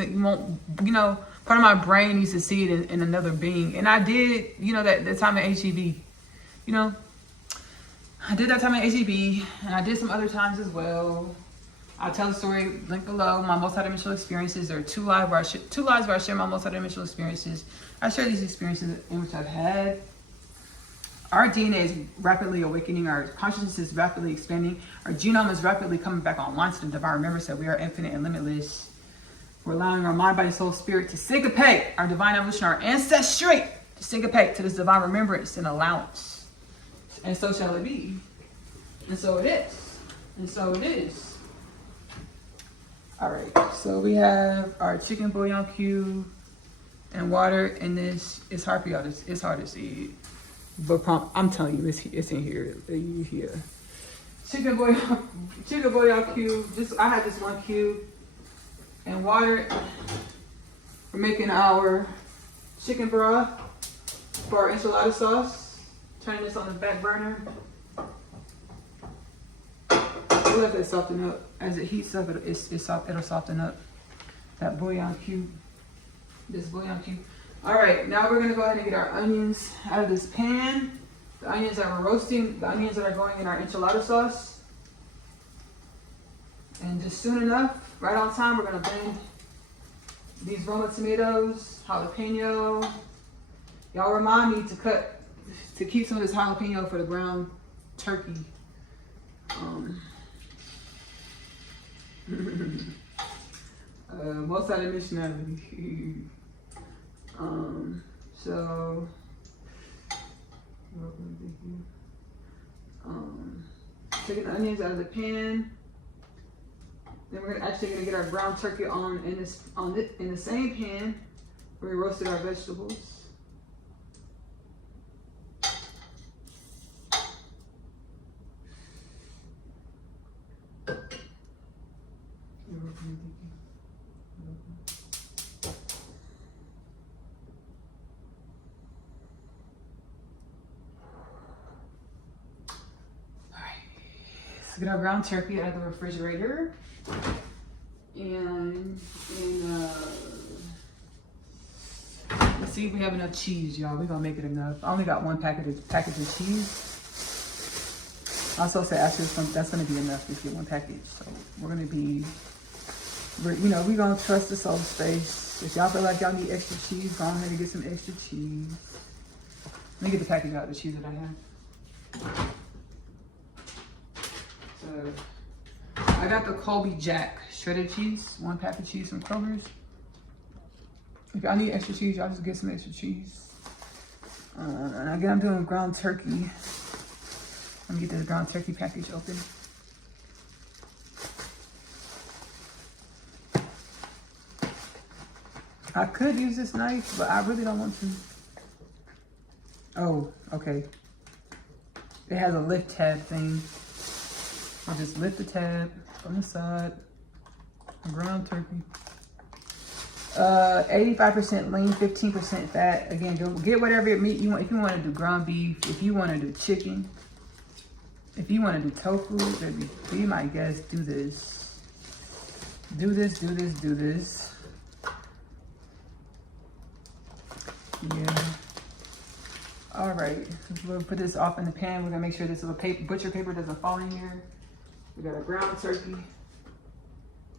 part of my brain needs to see it in another being. And I did, that time at HEB. I did that time at HEB, and I did some other times as well. I'll tell the story, link below, my multidimensional experiences. There are two lives where I share my multidimensional experiences. I share these experiences in which I've had. Our DNA is rapidly awakening. Our consciousness is rapidly expanding. Our genome is rapidly coming back online to the divine remembrance that we are infinite and limitless. We're allowing our mind, body, soul, spirit to syncopate our divine evolution, our ancestry to syncopate to this divine remembrance and allowance. And so shall it be. And so it is. And so it is. All right, so we have our chicken bouillon cube and water in this. It's hard for y'all it's hard to see. But I'm telling you, it's in here. Here. Chicken bouillon cube. I have this one cube. And water. We're making our chicken broth for our enchilada sauce. Turning this on the back burner. We'll let that soften up. As it heats up, it'll soften up that bouillon cube. This bouillon cube. All right, now we're gonna go ahead and get our onions out of this pan. The onions that we're roasting, the onions that are going in our enchilada sauce. And just soon enough, right on time, we're gonna blend these Roma tomatoes, jalapeno. Y'all remind me to cut to keep some of this jalapeno for the ground turkey. Multidimensionality. So taking the onions out of the pan. Then we're actually gonna get our ground turkey on in the same pan where we roasted our vegetables. Let's get our ground turkey out of the refrigerator. And let's see if we have enough cheese, y'all. We're gonna make it enough. I only got one package of cheese. I also said after that's gonna be enough to get one package. So we're gonna trust the soul space. If y'all feel like y'all need extra cheese, go ahead and get some extra cheese. Let me get the package out of the cheese that I have. So I got the Colby Jack shredded cheese, one pack of cheese from Kroger's. If y'all need extra cheese, y'all just get some extra cheese. And again, I'm doing ground turkey. Let me get this ground turkey package open. I could use this knife, but I really don't want to. Oh, okay. It has a lift tab thing. I'll just lift the tab from the side. Ground turkey. 85% lean, 15% fat. Again, get whatever meat you want. If you want to do ground beef, if you want to do chicken, if you want to do tofu, be my guest. Do this. Do this. Do this. Do this. Yeah. All right. We'll put this off in the pan. We're gonna make sure this little butcher paper doesn't fall in here. We got a ground turkey.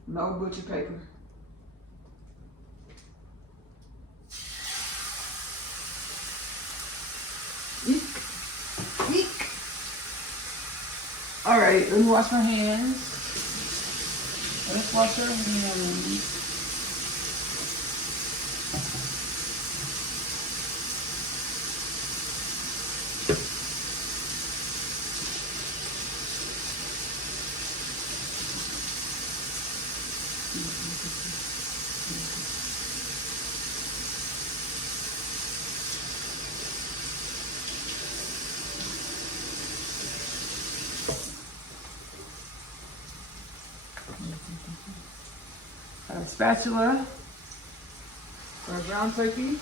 No butcher paper. Eek. Eek. All right, let me wash my hands. Let's wash our hands. Got a spatula for our ground turkey.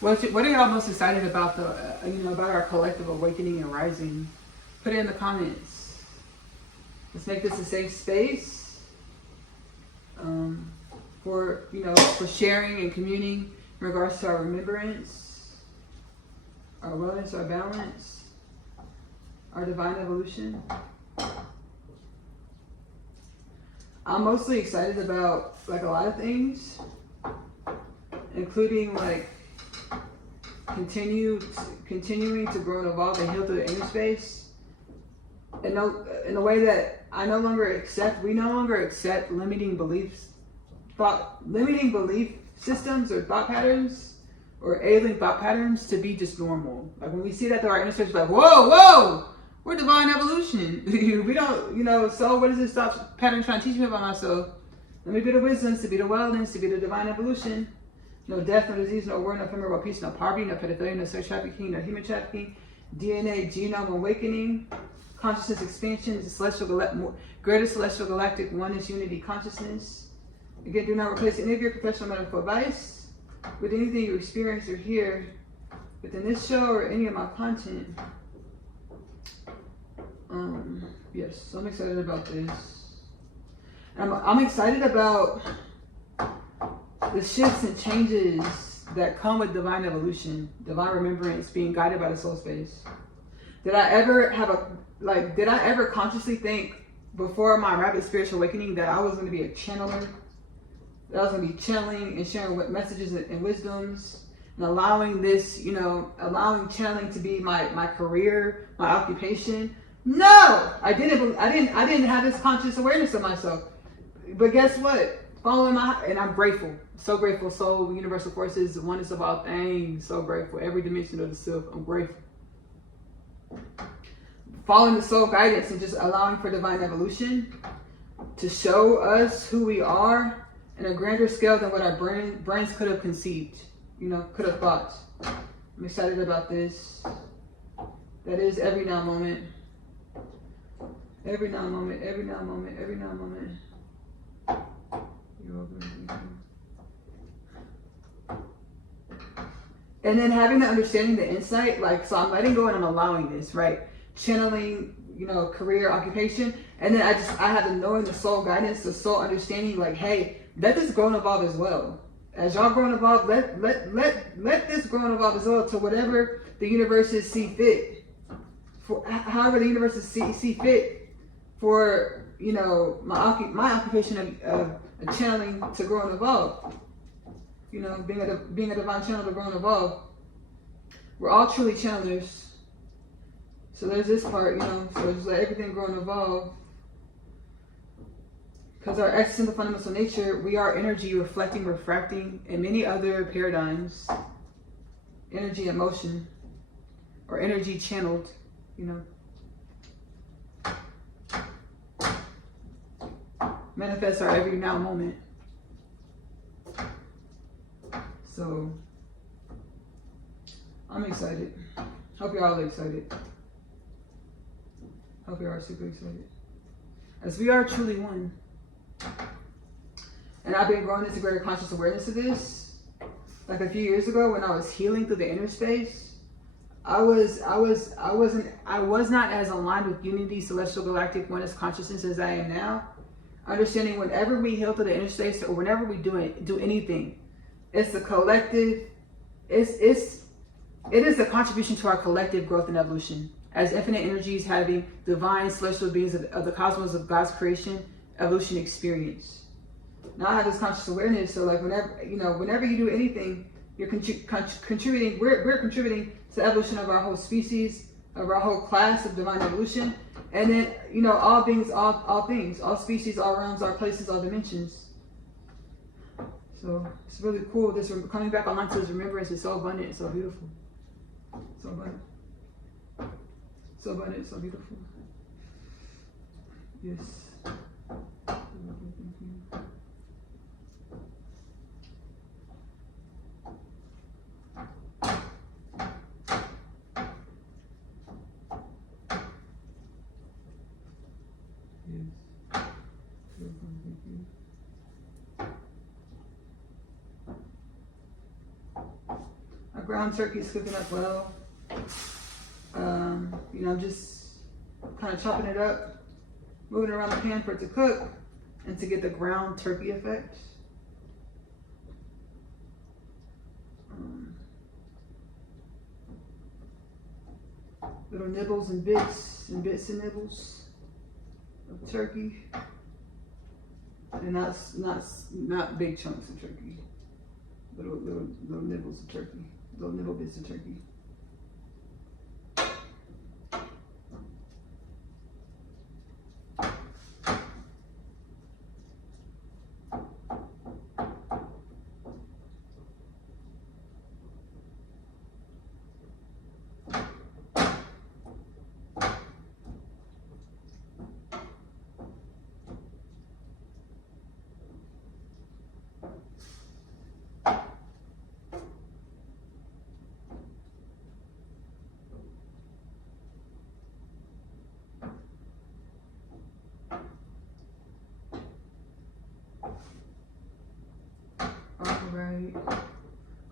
What are y'all most excited about about our collective awakening and rising? Put it in the comments. Let's make this a safe space for sharing and communing in regards to our remembrance, our wellness, our balance, our divine evolution. I'm mostly excited about a lot of things, including continuing to grow and evolve and heal through the inner space. In a way that we no longer accept limiting belief systems or thought patterns or alien thought patterns to be just normal. Like when we see that through our inner space, we're like, whoa, we're divine evolution. We don't, so what is this thought pattern trying to teach me about myself? Let me be the wisdoms, to be the wellness, to be the divine evolution. No death, no disease, no war, no ephemeral peace, no poverty, no pedophilia, no sex trafficking, no human trafficking, DNA, genome awakening, consciousness expansion is greater celestial galactic oneness unity consciousness. Again, do not replace any of your professional medical advice with anything you experience or hear within this show or any of my content. Yes, so I'm excited about this. I'm excited about the shifts and changes that come with divine evolution, divine remembrance, being guided by the soul space. Did I ever consciously think before my rapid spiritual awakening that I was going to be a channeler? That I was going to be channeling and sharing messages and wisdoms and allowing this, allowing channeling to be my career, my occupation? No, I didn't have this conscious awareness of myself. But guess what? And I'm grateful, so grateful. Soul, universal forces, the oneness of all things, so grateful. Every dimension of the self, I'm grateful. Following the soul guidance and just allowing for divine evolution to show us who we are in a grander scale than what our brains could have conceived, could have thought. I'm excited about this. That is every now moment. Every now moment, every now moment, every now moment. And then having the understanding, the insight, so I'm letting go and I'm allowing this, right? Channeling, career, occupation. And then I have the knowing, the soul guidance, the soul understanding, hey, let this grow and evolve as well. As y'all grow and evolve, let this grow and evolve as well to whatever the universes see fit. For however the universes see fit for, my occupation of channeling to grow and evolve. Being a divine channel to grow and evolve. We're all truly channelers. So there's this part, so just let everything grow and evolve. Because our essence and the fundamental nature, we are energy reflecting, refracting, and many other paradigms. Energy and motion, or energy channeled, manifests our every now moment. So, I'm excited. Hope you're all excited. Hope you're all super excited. As we are truly one. And I've been growing into greater conscious awareness of this. Like a few years ago when I was healing through the inner space, I was not as aligned with unity, celestial, galactic, oneness consciousness as I am now. Understanding whenever we heal through the inner space or whenever we do anything, it's the collective, it is the contribution to our collective growth and evolution. As infinite energies having divine celestial beings of the cosmos of God's creation, evolution experience. Now I have this conscious awareness, so whenever you do anything, you're contributing, we're contributing to the evolution of our whole species, of our whole class of divine evolution. And then, all beings, all things, all species, all realms, all places, all dimensions. So it's really cool. This coming back online to this remembrance is so abundant, so beautiful. So abundant. So abundant, so beautiful. Yes. Our ground turkey is cooking up well. I'm just kind of chopping it up, moving around the pan for it to cook and to get the ground turkey effect. Little nibbles and bits and nibbles of turkey, and not big chunks of turkey. Little nibbles of turkey, little nibble bits of turkey.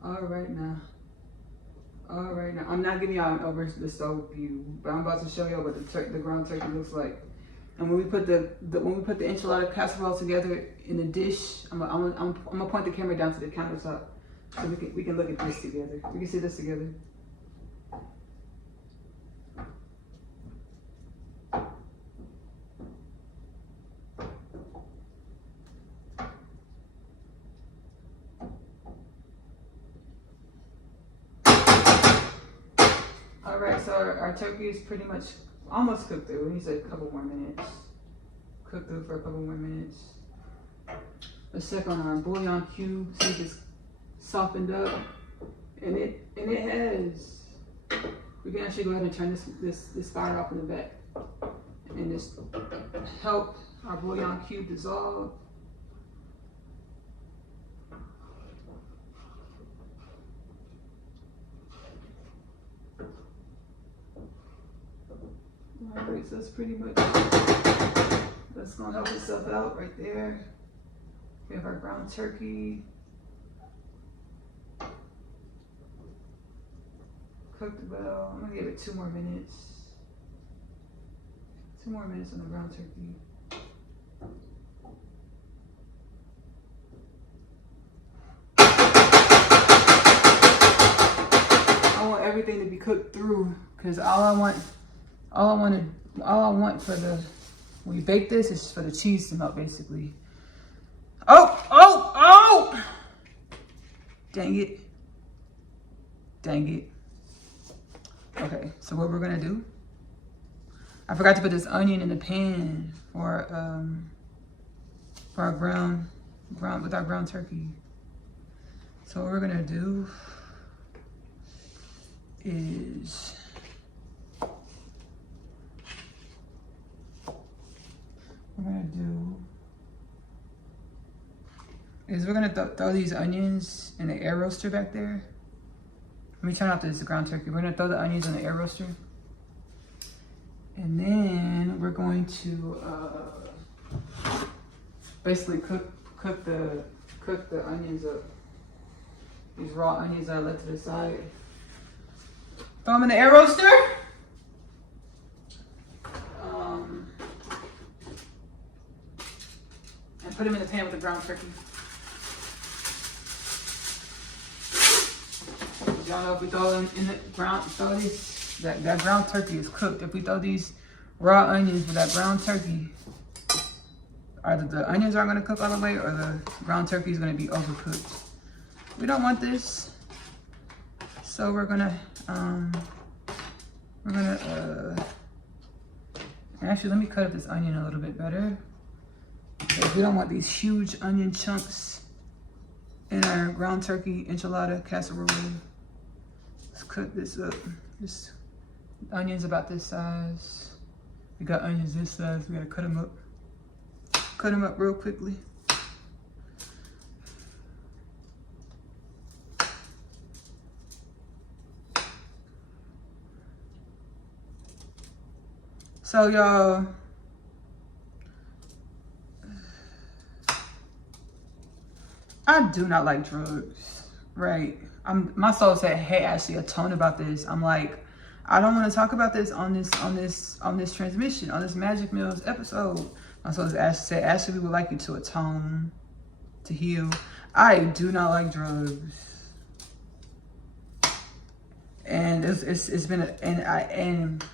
All right now. I'm not giving y'all an over the stove view, but I'm about to show y'all what the ground turkey looks like. And when we put the enchilada casserole together in a dish, I'm gonna point the camera down to the countertop So we can look at this together. We can see this together. All right, so our turkey is pretty much almost cooked through. It needs a couple more minutes. Cook through for a couple more minutes. Let's check on our bouillon cube, see if it's softened up. And it has. We can actually go ahead and turn this fire off in the back. And just help our bouillon cube dissolve. Alright, so that's pretty much, that's gonna help itself out right there. We have our ground turkey. Cooked well. I'm gonna give it 2 more minutes. 2 more minutes on the ground turkey. I want everything to be cooked through, because all I want for when you bake this is for the cheese to melt, basically. Oh! Dang it. Okay, so what we're gonna do, I forgot to put this onion in the pan for our ground with our ground turkey. So what we're gonna do is we're gonna throw these onions in the air roaster back there. Let me turn off this ground turkey. We're gonna throw the onions in the air roaster. And then we're going to basically cook the onions up. These raw onions I left to the side. Throw them in the air roaster. And put them in the pan with the ground turkey. Y'all know if we throw them in the ground, that ground turkey is cooked. If we throw these raw onions with that ground turkey, either the onions aren't gonna cook all the way or the ground turkey is gonna be overcooked. We don't want this. So we're gonna actually, let me cut up this onion a little bit better. Because we don't want these huge onion chunks in our ground turkey enchilada casserole. Let's cut this up. Just onions about this size. We got onions this size. We gotta cut them up. Cut them up real quickly. So y'all, I do not like drugs, right? My soul said, "Hey, Ashley, atone about this." I'm like, I don't want to talk about this on this transmission, on this Magic Mills episode. My soul said, "Ashley, we would like you to atone, to heal." I do not like drugs, and it's been and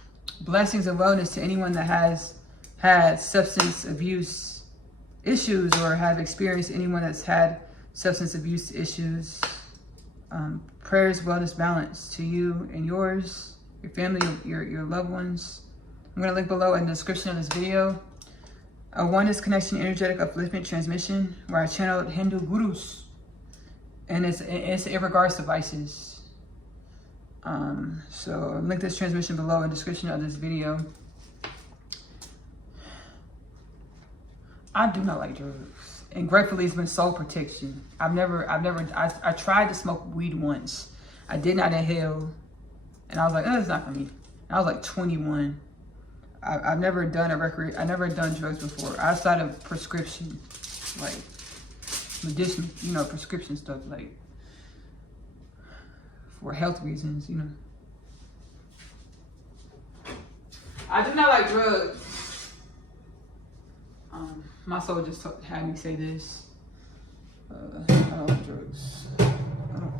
blessings and wellness to anyone that has had substance abuse issues or have experienced anyone that's had substance abuse issues. Prayers, wellness, balance to you and yours, your family, your loved ones. I'm going to link below in the description of this video a Oneness Connection Energetic Upliftment transmission where I channeled Hindu gurus, and it's in regards to vices. So I'll link this transmission below in the description of this video. I do not like drugs. And gratefully, it's been soul protection. I tried to smoke weed once. I did not inhale. And I was like, oh, it's not for me. I was like 21. I've never done I've never done drugs before. Outside of prescription, like medicinal, prescription stuff, like for health reasons, I do not like drugs. My soul just had me say this. I don't like drugs. I don't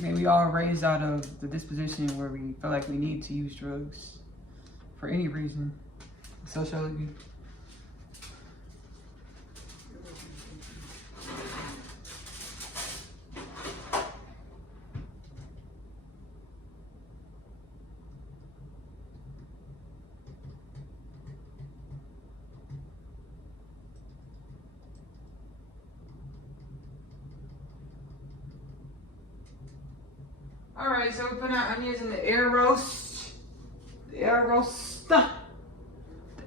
Maybe we all raised out of the disposition where we feel like we need to use drugs for any reason. Sociology. All right, so we're putting our onions in the air roast. The air roast. The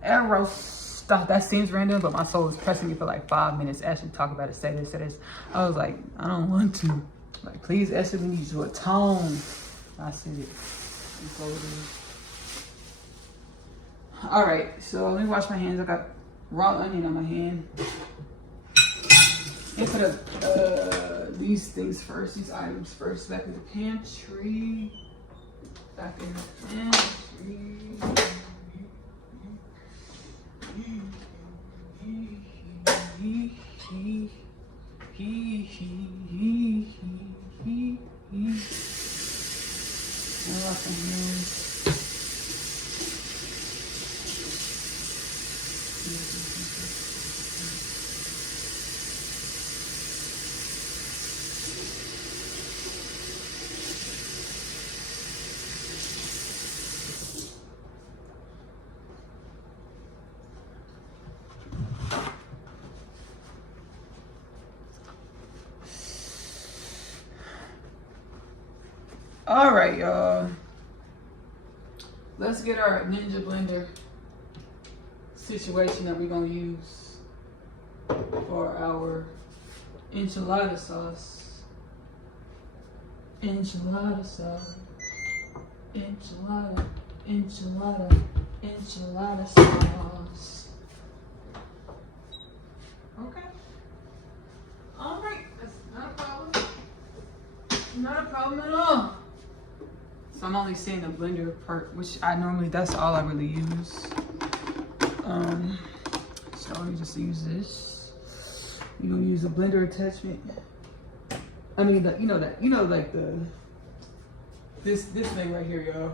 air roast. That seems random, but my soul was pressing me for like 5 minutes. Ashley, talk about it, say this, say this. I was like, I don't want to. Like, please, Ashley, we need to atone. I said it. All right, so let me wash my hands. I got raw onion on my hand. And put these things first, these items first, back in the pantry. Back in the pantry. All right, y'all. Let's get our Ninja Blender situation that we're gonna use for our enchilada sauce. Enchilada sauce. Enchilada, enchilada, enchilada sauce. Okay. All right, that's not a problem. Not a problem at all. So I'm only seeing the blender part, which I normally, that's all I really use. So let me just use this. You're gonna use a blender attachment. I mean, like this thing right here, y'all.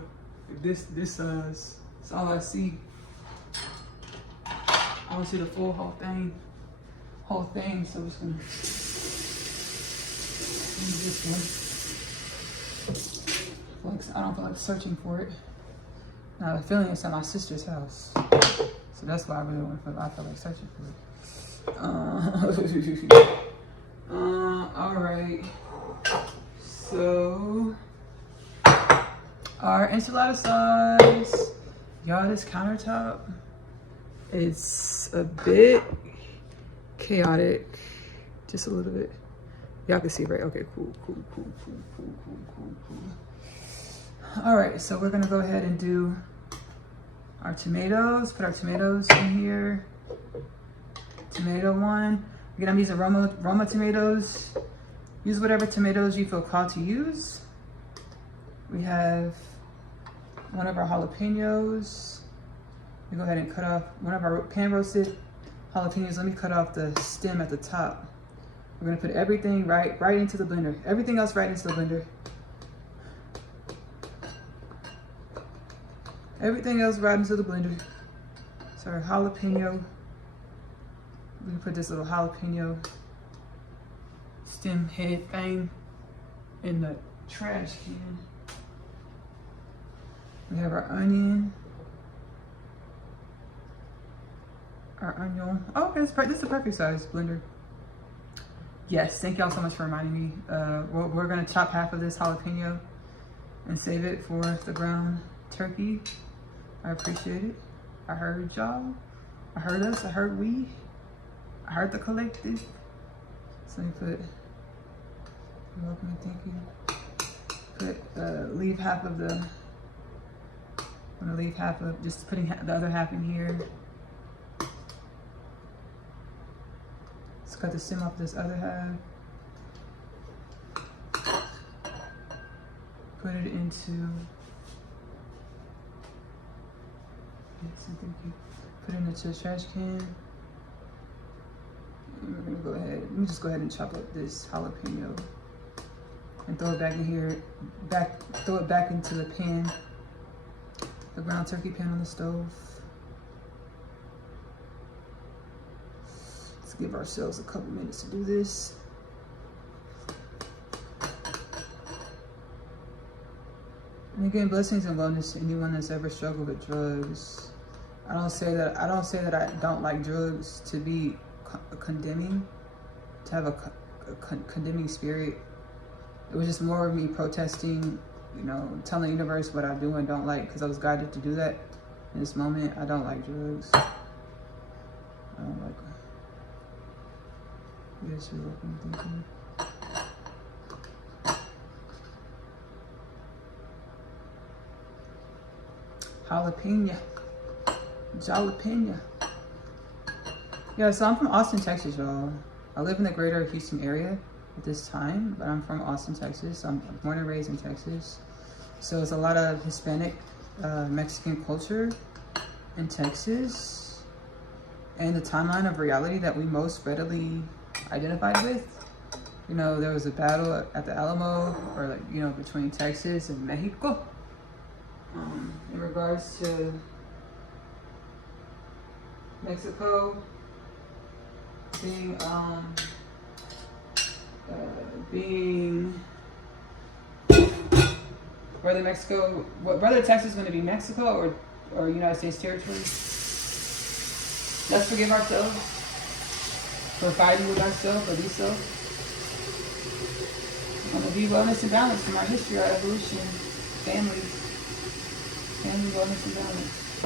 This it's all I see. I don't see the full whole thing. So I'm just gonna use this one. I don't feel like searching for it. Now the feeling is at my sister's house, so that's why I really want to feel. I feel like searching for it. All right. So our enchilada sauce, y'all. This countertop, it's a bit chaotic, just a little bit. Y'all can see, right? Okay, cool. All right, so we're gonna go ahead and do our tomatoes. Put our tomatoes in here. Tomato one. Again, I'm using Roma tomatoes. Use whatever tomatoes you feel called to use. We have one of our jalapenos. We go ahead and cut off one of our pan roasted jalapenos. Let me cut off the stem at the top. We're gonna put everything right into the blender. Everything else right into the blender. Everything else right into the blender. So our jalapeno. We can put this little jalapeno stem head thing in the trash can. We have our onion. Our onion. Oh, okay, this is the perfect size blender. Yes, thank y'all so much for reminding me. We're gonna chop half of this jalapeno and save it for the ground turkey. I appreciate it. I heard y'all. I heard us. I heard we. I heard the collective. So let me put, you're welcome and thank you. Put, leave half of the, I'm gonna leave half of, just putting the other half in here. Let's cut the stem off this other half. Put it into, yes, thank you. Put it into the trash can. And we're gonna go ahead, let me just go ahead and chop up this jalapeno. and throw it back in here. Throw it back into the pan, the ground turkey pan on the stove. Let's give ourselves a couple minutes to do this. And again, blessings and wellness to anyone that's ever struggled with drugs. I don't say that I don't like drugs to be condemning, to have a condemning spirit. It was just more of me protesting, you know, telling the universe what I do and don't like, because I was guided to do that in this moment. I don't like drugs. I don't like them. Yes, you're welcome. Thank you. Jalapeno. Yeah, so I'm from Austin, Texas, y'all. I live in the greater Houston area at this time, but I'm from Austin, Texas. I'm born and raised in Texas. So it's a lot of Hispanic, Mexican culture in Texas. And the timeline of reality that we most readily identified with. You know, there was a battle at the Alamo, or like, you know, between Texas and Mexico. In regards to Mexico whether Texas is going to be Mexico or United States territory. Let's forgive ourselves for fighting with ourselves or these self. I'm going to be wellness and balance from our history, our evolution, family wellness and balance.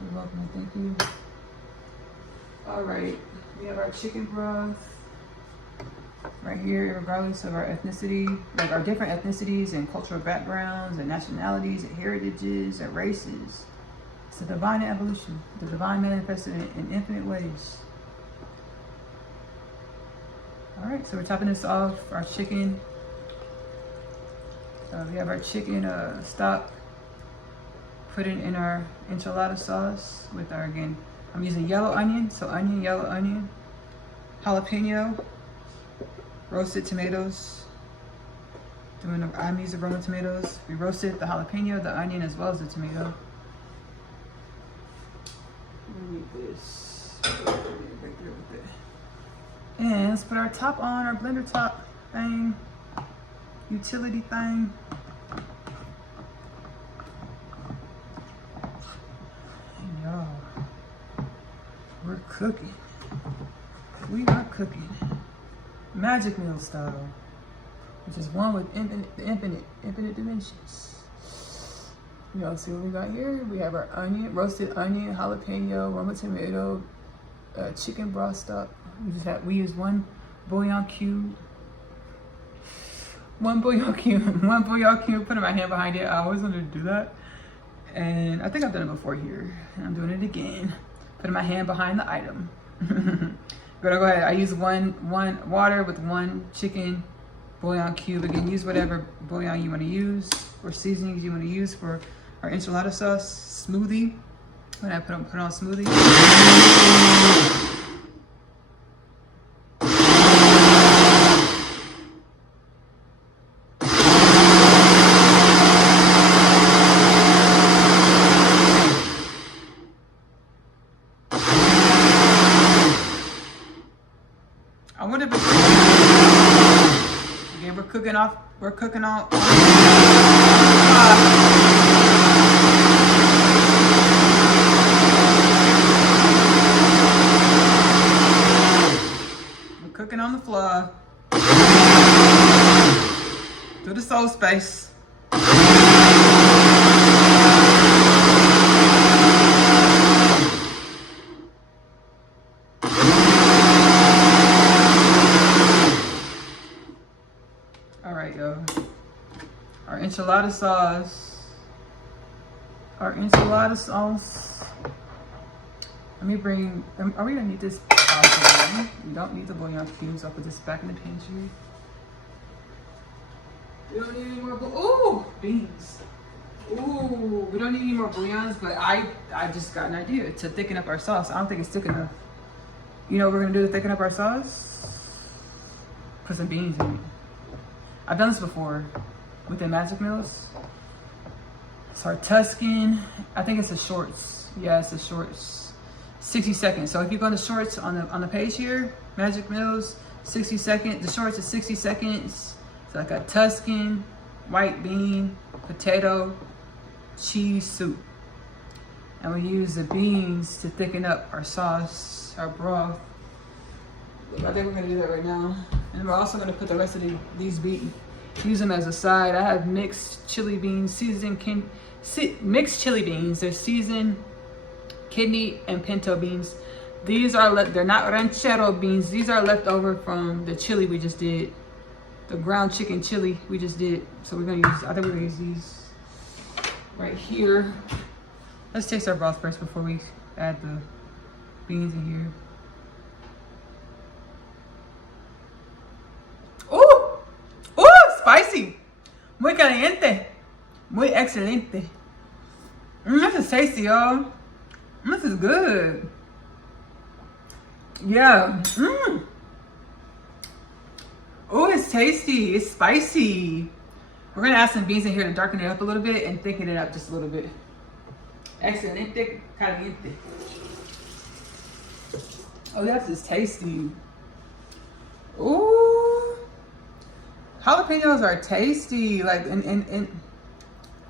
You're welcome, thank you. All right, we have our chicken broth right here, regardless of our ethnicity, like our different ethnicities and cultural backgrounds and nationalities and heritages and races. It's the divine evolution, the divine manifested in infinite ways. All right, so we're topping this off, our chicken. We have our chicken stock. Put it in our enchilada sauce with our, again, I'm using yellow onion, so onion, yellow onion, jalapeno, roasted tomatoes, I'm using aroma tomatoes. We roasted the jalapeno, the onion, as well as the tomato. Need this. Right there with it. And let's put our top on, our blender top thing, utility thing. Y'all, we're cooking. We are cooking. Magic meal style, which is one with infinite dimensions. Y'all see what we got here? We have our onion, roasted onion, jalapeno, aroma tomato, chicken broth stock. We use one bouillon cube. One bouillon cube. Putting my hand behind it. I always wanted to do that. And I think I've done it before here. And I'm doing it again. Putting my hand behind the item. We're gonna go ahead. I use one water with one chicken bouillon cube. Again, use whatever bouillon you want to use or seasonings you want to use for our enchilada sauce smoothie. When I put on smoothie. I wonder if it's again, we're cooking off. We're cooking on the floor. Through the soul space. Enchilada sauce. Our enchilada sauce. Let me bring, are we gonna need this? We don't need the bouillon cubes. I'll put this back in the pantry. We don't need any more, ooh, beans. Ooh, we don't need any more bouillons, but I just got an idea to thicken up our sauce. I don't think it's thick enough. You know what we're gonna do to thicken up our sauce? Put some beans in it. I've done this before with the magic meals. It's our Tuscan. I think it's a shorts. Yeah, it's a shorts. 60 seconds. So if you go to shorts on the page here, magic meals, 60 seconds. The shorts is 60 seconds. It's like a Tuscan, white bean, potato, cheese soup. And we use the beans to thicken up our sauce, our broth. I think we're gonna do that right now. And we're also gonna put the rest of these beans, use them as a side. I have mixed chili beans, mixed chili beans. They're seasoned kidney and pinto beans. These are they're not ranchero beans. These are left over from the chili we just did. The ground chicken chili we just did. So we're gonna use, I think we're gonna use these right here. Let's taste our broth first before we add the beans in here. Oh, spicy. Muy caliente. Muy excelente. This is tasty, y'all. This is good. Yeah. Oh, it's tasty. It's spicy. We're gonna add some beans in here to darken it up a little bit and thicken it up just a little bit. Excelente caliente. Oh, that's just tasty. Ooh. Jalapenos are tasty. Like in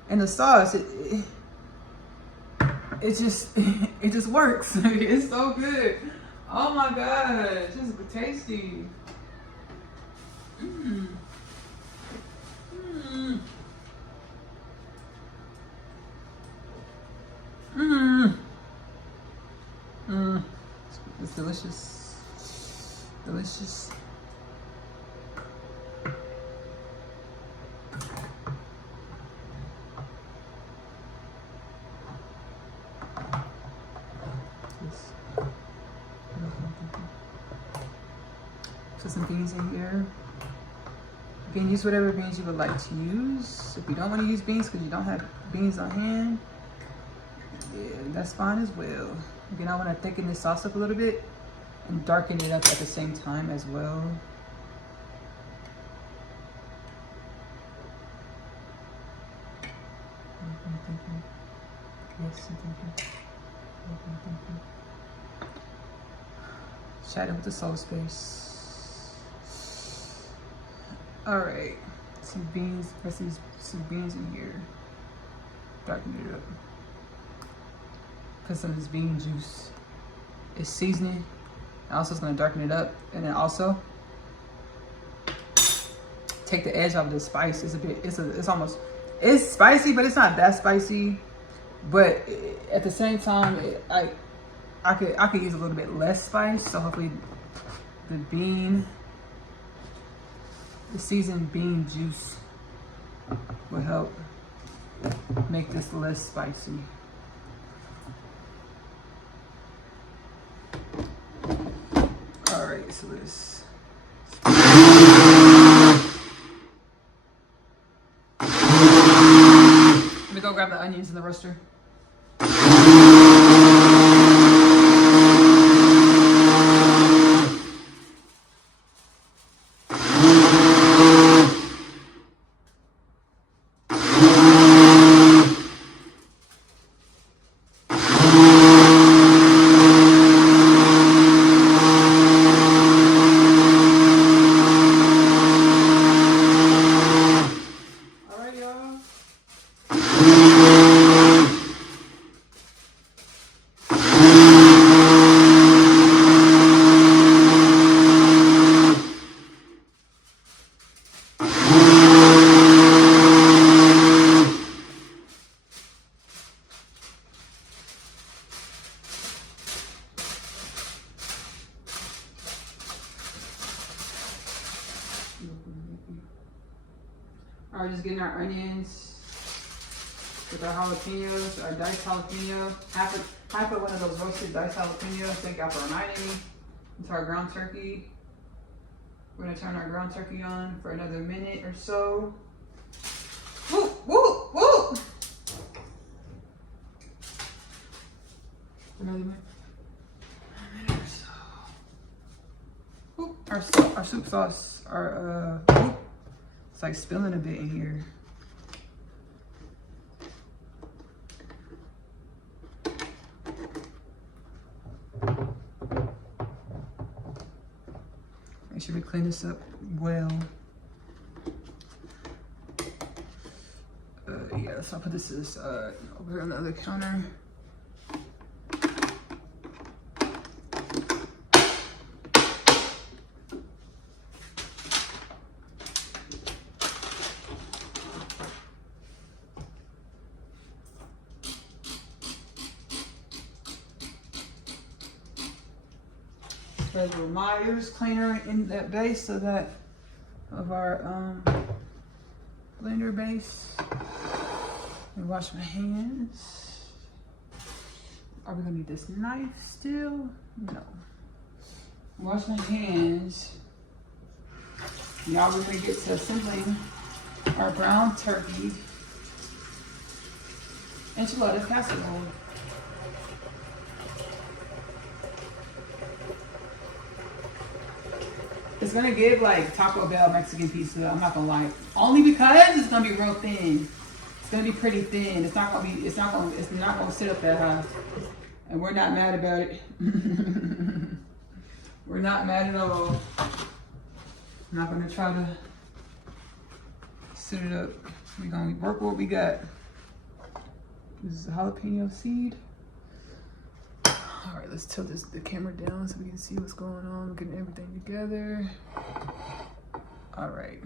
the sauce, it just works. It's so good. Oh my gosh, this is tasty. It's delicious. Delicious. Put some beans in here. You can use whatever beans you would like to use. If you don't want to use beans because you don't have beans on hand, yeah, that's fine as well. Again, I want to thicken this sauce up a little bit and darken it up at the same time as well. Chatting with the soul space. All right, some beans. Let's use some beans in here. Darken it up. Put some of this bean juice. It's seasoning. Also, it's gonna darken it up, and then also take the edge off of the spice. It's spicy, but it's not that spicy. But at the same time, I could use a little bit less spice. So hopefully, the seasoned bean juice will help make this less spicy. All right, so this. Let me go grab the onions in the roaster. Alright, just getting our onions with our jalapenos, our diced jalapeno. I put one of those roasted diced jalapenos. Thank y'all for reminding me. Into our ground turkey. We're gonna turn our ground turkey on for another minute or so. Woo, woo, woo! Another minute. A minute or so. Woo. Our soup sauce, It's like spilling a bit in here. Make sure we clean this up well. Yeah, so I'll put this over here on the other counter. There's a little Myers cleaner in that base of our blender base. Let me wash my hands. Are we gonna need this knife still? No. Wash my hands. Y'all, we're gonna get to assembling our brown turkey enchilada casserole. It's gonna give like Taco Bell Mexican pizza. I'm not gonna lie, only because it's gonna be real thin. It's gonna be pretty thin. It's not gonna sit up that high, and we're not mad about it. We're not mad at all. I'm not gonna try to sit it up. We're gonna work what we got. This is a jalapeno seed. All right, let's tilt the camera down so we can see what's going on. We're getting everything together. All right.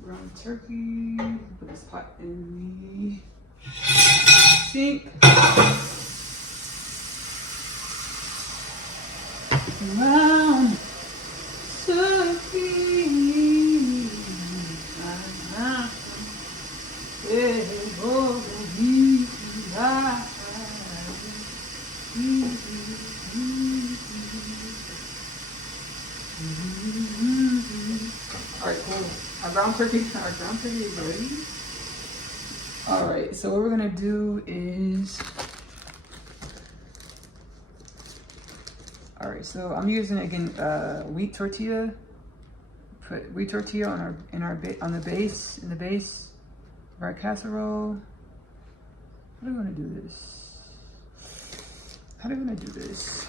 Brown turkey. Put this pot in the sink. Brown turkey. Alright, cool. Our ground turkey is ready. Alright, so what we're gonna do is, alright, so I'm using again wheat tortilla. Put wheat tortilla on the base of our casserole. How do we want to do this? How do we want to do this?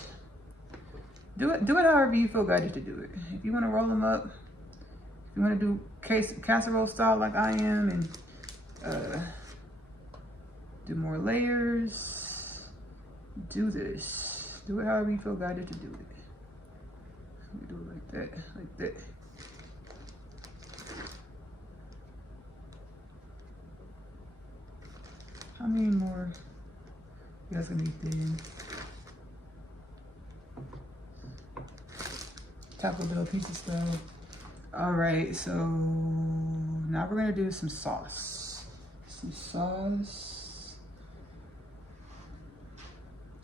Do it however you feel guided to do it. If you want to roll them up, if you want to do casserole style like I am, and do more layers, do this. Do it however you feel guided to do it. We do it like that, like that. How many more? You guys gonna be thin. Taco Bell pizza style. All right, so now we're gonna do some sauce. Some sauce.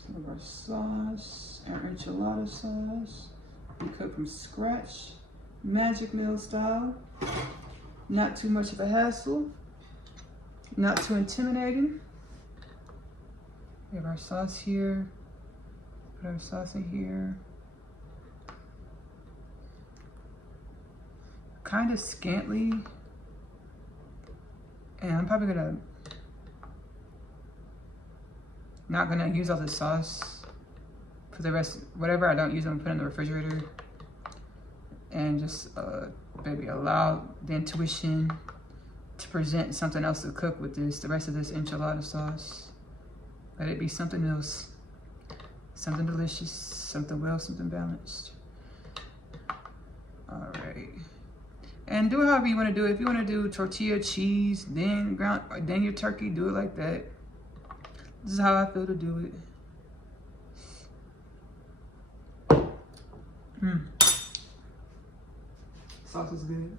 Some of our sauce, our enchilada sauce. We cook from scratch, magic meal style. Not too much of a hassle. Not too intimidating. We have our sauce here. Put our sauce in here. Kind of scantly. And I'm probably not gonna use all the sauce. Put the rest, whatever I don't use, I'm gonna put in the refrigerator. And just, baby, allow the intuition to present something else to cook with this, the rest of this enchilada sauce. Let it be something else. Something delicious, something well, something balanced. All right. And do it however you want to do it. If you want to do tortilla, cheese, then your turkey, do it like that. This is how I feel to do it. Sauce is good.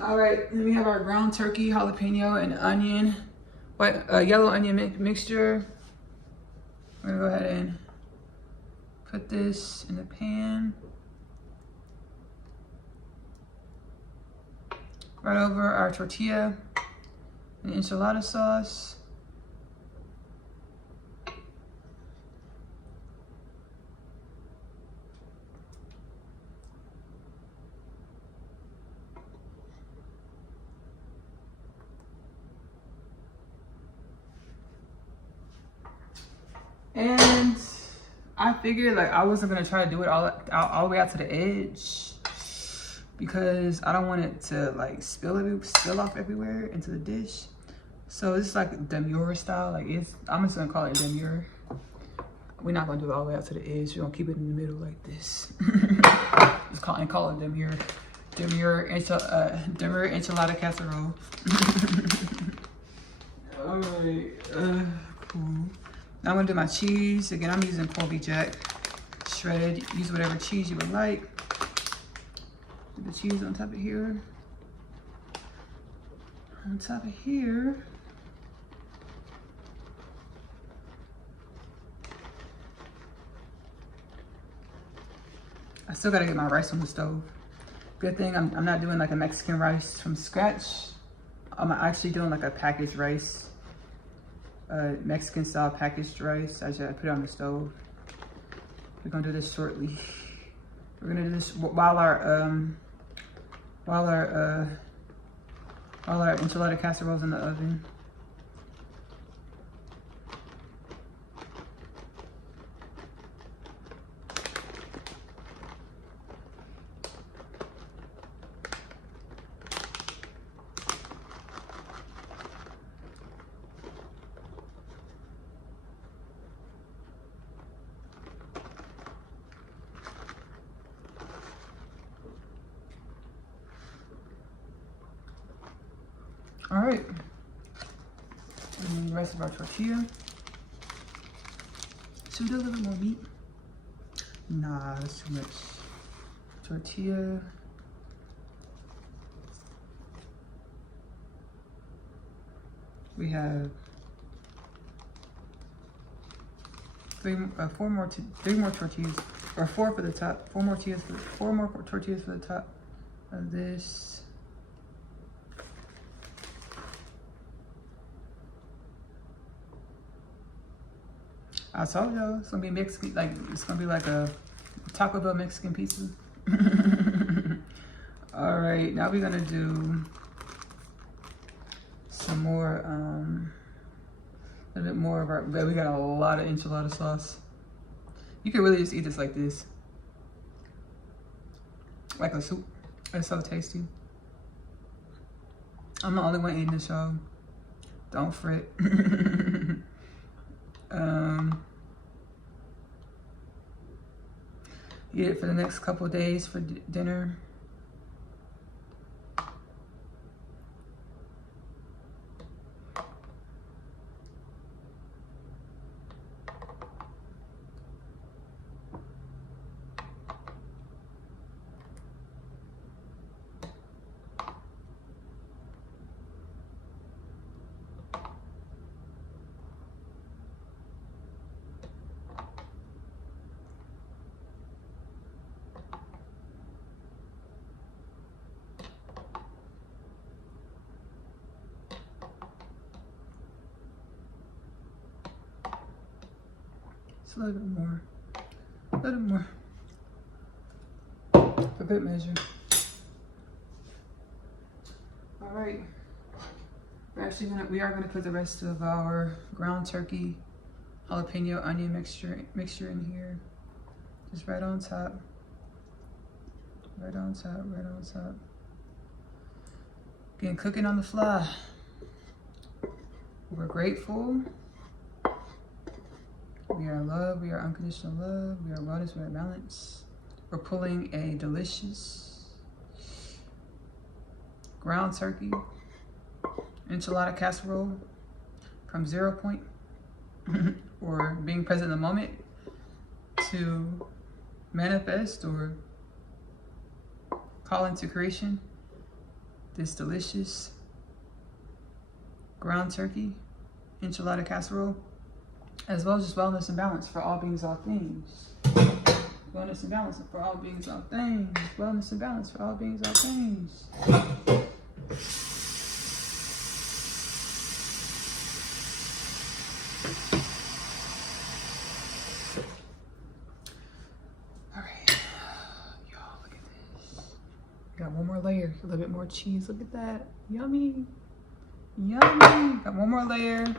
All right, then we have our ground turkey, jalapeno, and onion, yellow onion mixture. We're gonna go ahead and put this in the pan. Right over our tortilla and enchilada sauce. And I figured like I wasn't gonna try to do it all the way out to the edge because I don't want it to like spill off everywhere into the dish. So it's like demure style. Like I'm just gonna call it demure. We're not gonna do it all the way out to the edge. We're gonna keep it in the middle like this. Just call it demure. Demure enchilada casserole. All right, cool. Now I'm gonna do my cheese. Again, I'm using Colby Jack shredded. Use whatever cheese you would like. Do the cheese on top of here. On top of here. I still gotta get my rice on the stove. Good thing I'm not doing like a Mexican rice from scratch. I'm actually doing like a packaged rice. Mexican style packaged rice. I just put it on the stove. We're gonna do this shortly. We're gonna do this while our enchilada casserole's in the oven. All right, and the rest of our tortilla. Should we do a little bit more meat? Nah, that's too much. Tortilla. We have three more tortillas, or four for the top. Four more tortillas for the top of this. I told y'all it's gonna be Mexican, like it's gonna be like a Taco Bell Mexican pizza. All right, now we're gonna do some more, a little bit more of our, we got a lot of enchilada sauce. You can really just eat this like this. Like a soup. It's so tasty. I'm the only one eating this, y'all. Don't fret. Eat it for the next couple of days for dinner. A little bit more, for good measure. All right, we are gonna put the rest of our ground turkey, jalapeno, onion mixture in here, just right on top. Again, cooking on the fly. We're grateful. We are love, we are unconditional love, we are wellness, we are balance. We're pulling a delicious ground turkey enchilada casserole from 0 point or being present in the moment to manifest or call into creation this delicious ground turkey enchilada casserole, as well as just wellness and balance for all beings, all things. Wellness and balance for all beings, all things. Wellness and balance for all beings, all things. All right, y'all, look at this. Got one more layer, a little bit more cheese. Look at that, yummy, yummy. Got one more layer.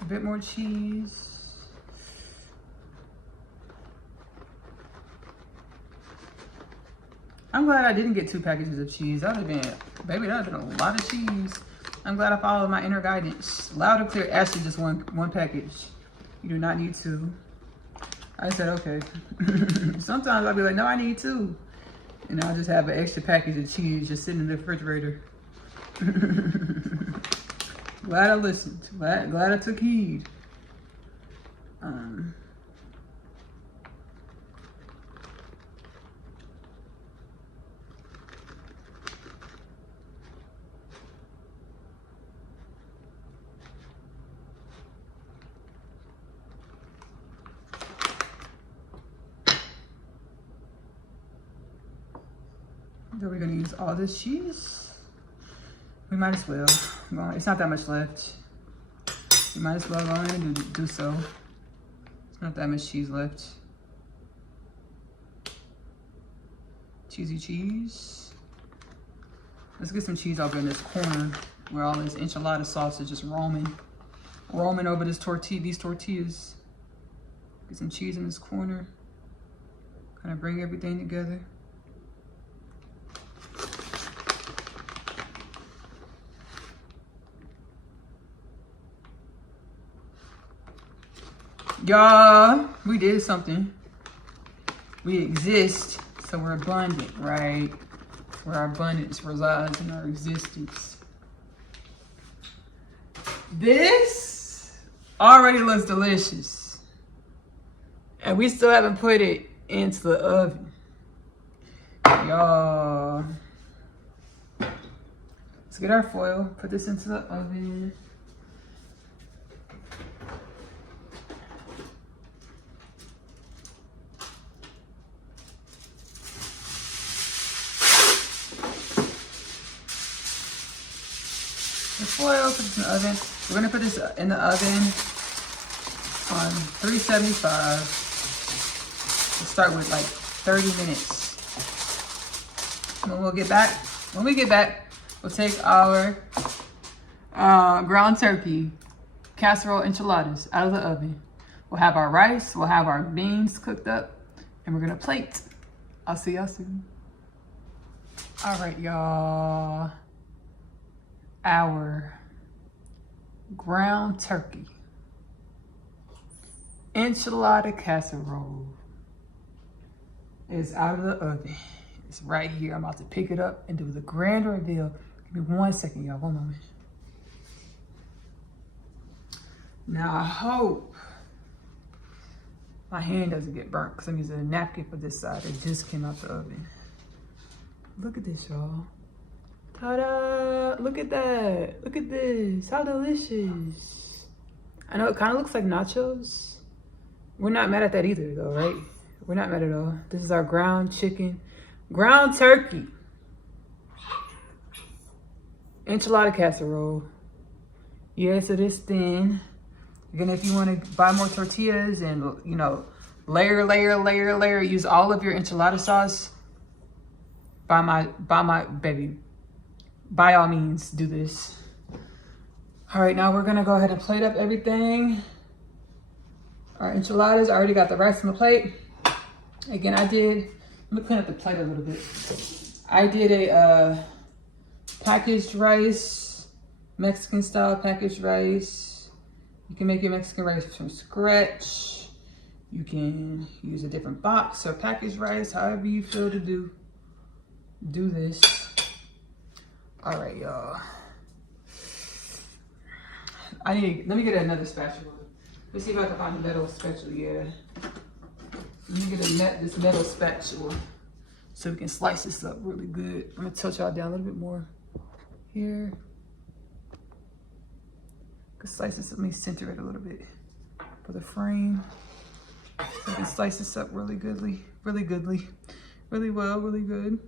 A bit more cheese. I'm glad I didn't get 2 packages of cheese. That would have been, baby, that would have been a lot of cheese. I'm glad I followed my inner guidance. Loud and clear, Ashley, just one package. You do not need 2. I said, okay. Sometimes I'll be like, no, I need 2. And I'll just have an extra package of cheese just sitting in the refrigerator. Glad I listened. Glad I took heed. Are we gonna use all this cheese? We might as well. Well, it's not that much left. We might as well go in and do so. It's not that much cheese left. Cheesy cheese. Let's get some cheese over in this corner where all this enchilada sauce is just roaming over these tortillas. Get some cheese in this corner. Kind of bring everything together. Y'all, we did something. We exist, so we're abundant, right? Where our abundance resides in our existence. This already looks delicious. And we still haven't put it into the oven. Y'all. Let's get our foil, put this into the oven. Foil, put this in the oven. We're gonna put this in the oven on 375. We'll start with like 30 minutes. When we get back, we'll take our ground turkey, casserole enchiladas out of the oven. We'll have our rice, we'll have our beans cooked up, and we're gonna plate. I'll see y'all soon. All right, y'all. Our ground turkey enchilada casserole is out of the oven. It's right here. I'm about to pick it up and do the grand reveal. Give me 1 second, y'all. 1 moment. Now I hope my hand doesn't get burnt because I'm using a napkin for this side. It just came out the oven. Look at this, y'all. Ta-da! Look at that. Look at this. How delicious. I know it kind of looks like nachos. We're not mad at that either, though, right? We're not mad at all. This is our ground chicken. Ground turkey. Enchilada casserole. Yes, it is thin. Again, if you want to buy more tortillas and, you know, layer, use all of your enchilada sauce, by all means, do this. All right, now we're gonna go ahead and plate up everything. Our enchiladas, I already got the rice on the plate. Again, let me clean up the plate a little bit. I did a packaged rice, Mexican style packaged rice. You can make your Mexican rice from scratch. You can use a different box or packaged rice, however you feel to do this. All right, y'all. Let me get another spatula. Let's see if I can find a metal spatula. Yeah. Let me get this metal spatula so we can slice this up really good. I'm gonna tilt y'all down a little bit more here. Slice this. Let me center it a little bit for the frame. So I can slice this up really goodly, really well, really good.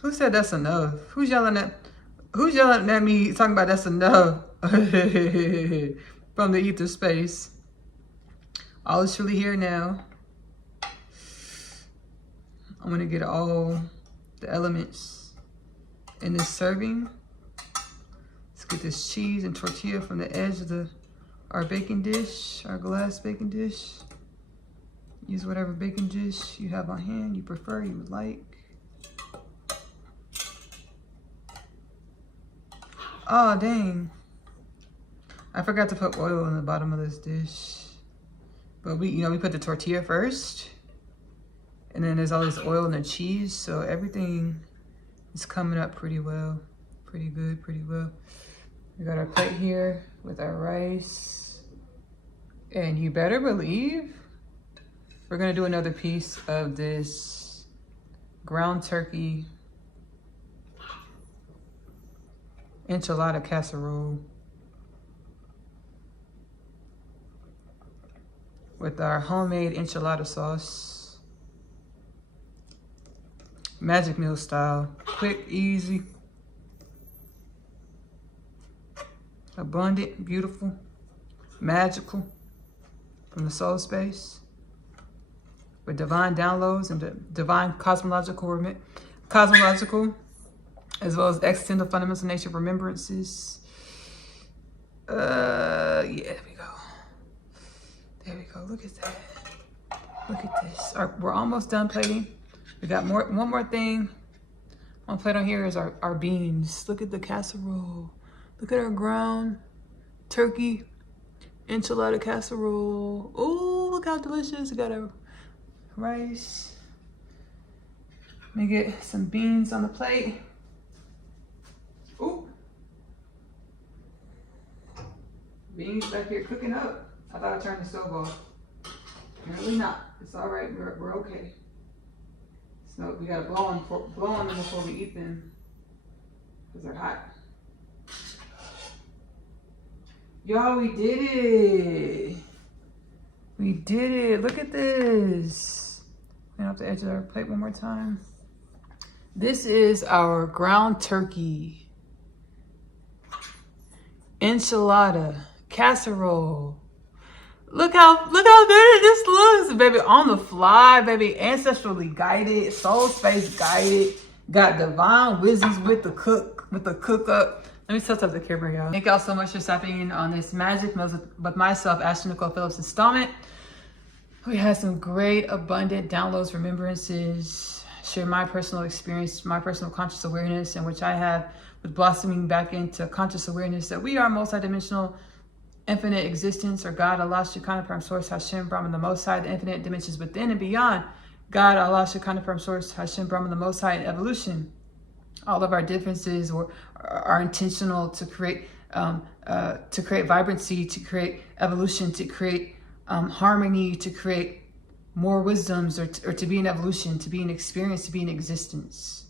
Who said that's enough? Who's yelling at me talking about that's enough? From the ether space. All is truly here now. I'm gonna get all the elements in this serving. Let's get this cheese and tortilla from the edge of our baking dish, our glass baking dish. Use whatever baking dish you have on hand, you prefer, you would like. Oh, dang. I forgot to put oil in the bottom of this dish. But we put the tortilla first. And then there's all this oil and the cheese. So everything is coming up pretty well. Pretty good, pretty well. We got our plate here with our rice. And you better believe we're gonna do another piece of this ground turkey enchilada casserole with our homemade enchilada sauce. Magic meal style. Quick, easy, abundant, beautiful, magical, from the soul space, with divine downloads and divine cosmological, as well as existential fundamental nature remembrances. Yeah, there we go. There we go. Look at that. Look at this. We're almost done plating. We got one more thing. One plate on here is our beans. Look at the casserole. Look at our ground turkey enchilada casserole. Oh, look how delicious. We got our rice. Let me get some beans on the plate. Ooh. Beans back here cooking up. I thought I turned the stove off. Apparently not. It's all right. We're okay. So we gotta blow on them before we eat them, because they're hot. Y'all, we did it. We did it. Look at this. Clean off the edge of our plate one more time. This is our ground turkey enchilada casserole. Look how good this looks, baby. On the fly, baby. Ancestrally guided, soul space guided. Got divine wisdoms with the cook up. Let me tilt up the camera, y'all. Thank y'all so much for stopping in on this Magic Meals with myself, Ashley-Nicole Phillips installment. We had some great, abundant downloads, remembrances, share my personal experience, my personal conscious awareness, in which I have with blossoming back into conscious awareness that we are multidimensional, infinite existence, or God, Allah, Shekinah, Prime Source, Hashem, Brahman, the Most High, the infinite dimensions within and beyond. God, Allah, Shekinah, Prime Source, Hashem, Brahman, the Most High, and evolution. All of our differences are intentional to create vibrancy, to create evolution, to create harmony, to create more wisdoms, or to be in evolution, to be in experience, to be in existence.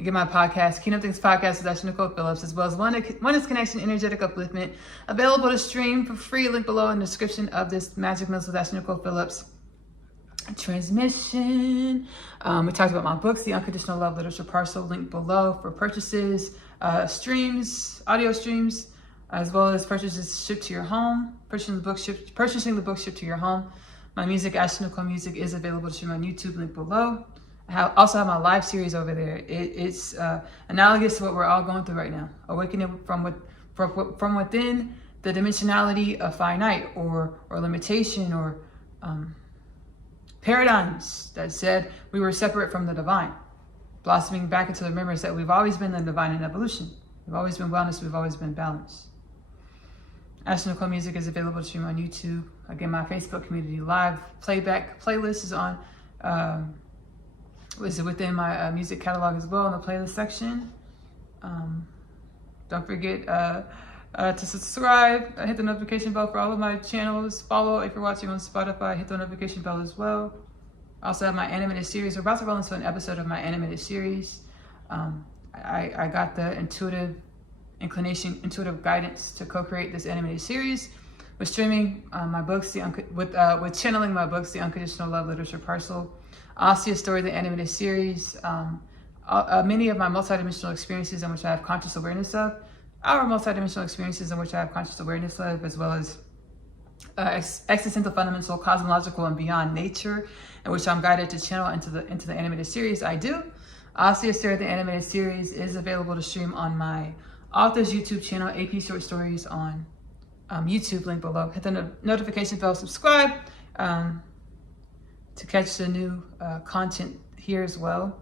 Again, my podcast, Kingdom Things Podcast with Ashley-Nicole Phillips, as well as Oneness Connection Energetic Upliftment, available to stream for free. Link below in the description of this Magic Meals with Ashley-Nicole Phillips transmission. We talked about my books, the Unconditional Love Literature Parcel, link below for purchases, streams, audio streams, as well as purchases shipped to your home, purchasing the book shipped to your home. My music, Ashley-Nicole Music, is available to stream on YouTube, link below. I also have my live series over there. It's analogous to what we're all going through right now. Awakening from within the dimensionality of finite or limitation or paradigms that said we were separate from the divine. Blossoming back into the remembrance that we've always been the divine in evolution. We've always been wellness. We've always been balance. Ashley-Nicole Music is available to stream on YouTube. Again, my Facebook community live playback playlist is on. Was within my music catalog as well in the playlist section. Don't forget to subscribe, hit the notification bell for all of my channels. Follow if you're watching on Spotify, hit the notification bell as well. I also have my animated series. We're about to roll into an episode of my animated series. I got the intuitive guidance to co-create this animated series with streaming my books, with channeling my books, the Unconditional Love Literature Parcel, Asiyah Story, the animated series, many of my multidimensional experiences in which I have conscious awareness of, our multidimensional experiences in which I have conscious awareness of, as well as existential, fundamental, cosmological, and beyond nature, in which I'm guided to channel into the animated series I do. Asiyah Story, the animated series, is available to stream on my author's YouTube channel, AP Short Stories, on YouTube, link below. Hit the notification bell, subscribe to catch the new content here as well.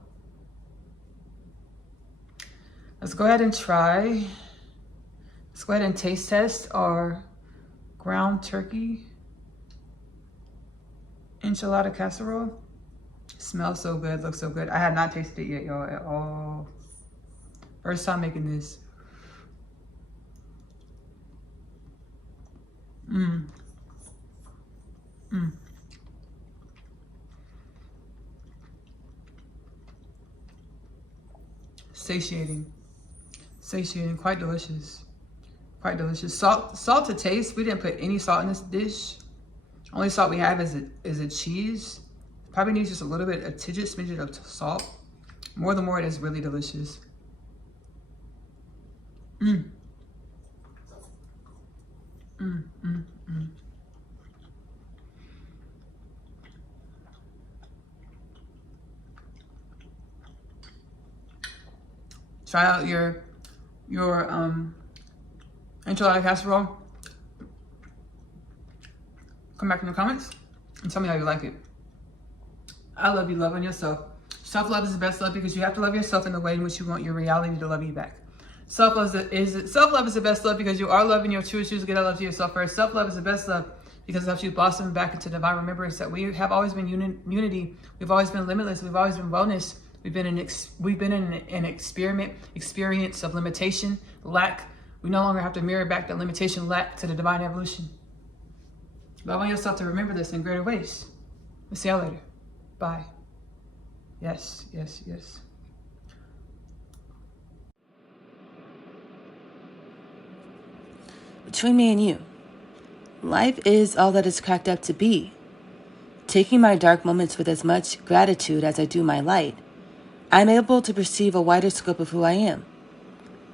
Let's go ahead and try. Let's go ahead and taste test our ground turkey enchilada casserole. Smells so good, looks so good. I have not tasted it yet, y'all, at all. First time making this. Satiating, quite delicious. Quite delicious. Salt to taste. We didn't put any salt in this dish. Only salt we have is a cheese. Probably needs just a little bit, a smidget of salt. More the more, it is really delicious. Try out your enchilada casserole. Come back in the comments and tell me how you like it. I love you. Love on yourself. Self-love is the best love, because you have to love yourself in the way in which you want your reality to love you back. Self-love is the best love, because you are loving your truest truth. Get that love to yourself first. Self-love is the best love because it helps you blossom back into divine remembrance that we have always been unity. We've always been limitless. We've always been wellness. We've been in an experience of limitation, lack. We no longer have to mirror back that limitation, lack, to the divine evolution. Love on yourself to remember this in greater ways. We'll see y'all later. Bye. Yes, yes, yes. Between me and you, life is all that it's cracked up to be. Taking my dark moments with as much gratitude as I do my light, I'm able to perceive a wider scope of who I am.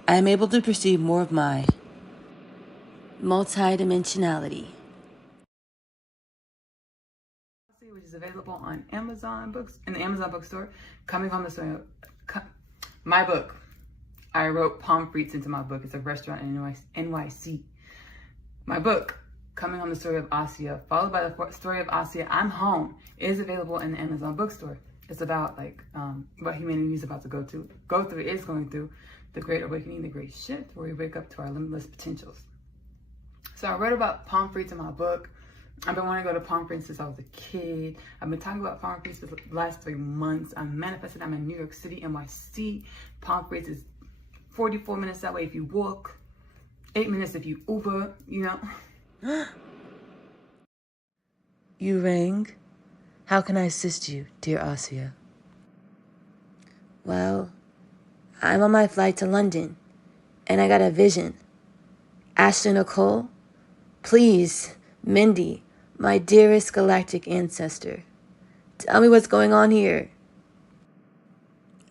I am able to perceive more of my multidimensionality. Which is available on Amazon books, in the Amazon bookstore. Coming from the my book. I wrote palm frites into my book. It's a restaurant in NYC. My book, Coming on the Story of Asiyah, followed by the story of Asiyah, I'm Home, is available in the Amazon bookstore. It's about what humanity is about to going through the great awakening, the great shift, where we wake up to our limitless potentials. So I wrote about palm frites in my book. I've been wanting to go to palm frites since I was a kid. I've been talking about palm frites for the last 3 months. I'm manifesting. I'm in New York City, NYC. Palm frites is 44 minutes that way if you walk, 8 minutes if you Uber, you know. You rang. How can I assist you, dear Asiyah? Well, I'm on my flight to London, and I got a vision. Ashley-Nicole, please, Mindy, my dearest galactic ancestor, tell me what's going on here.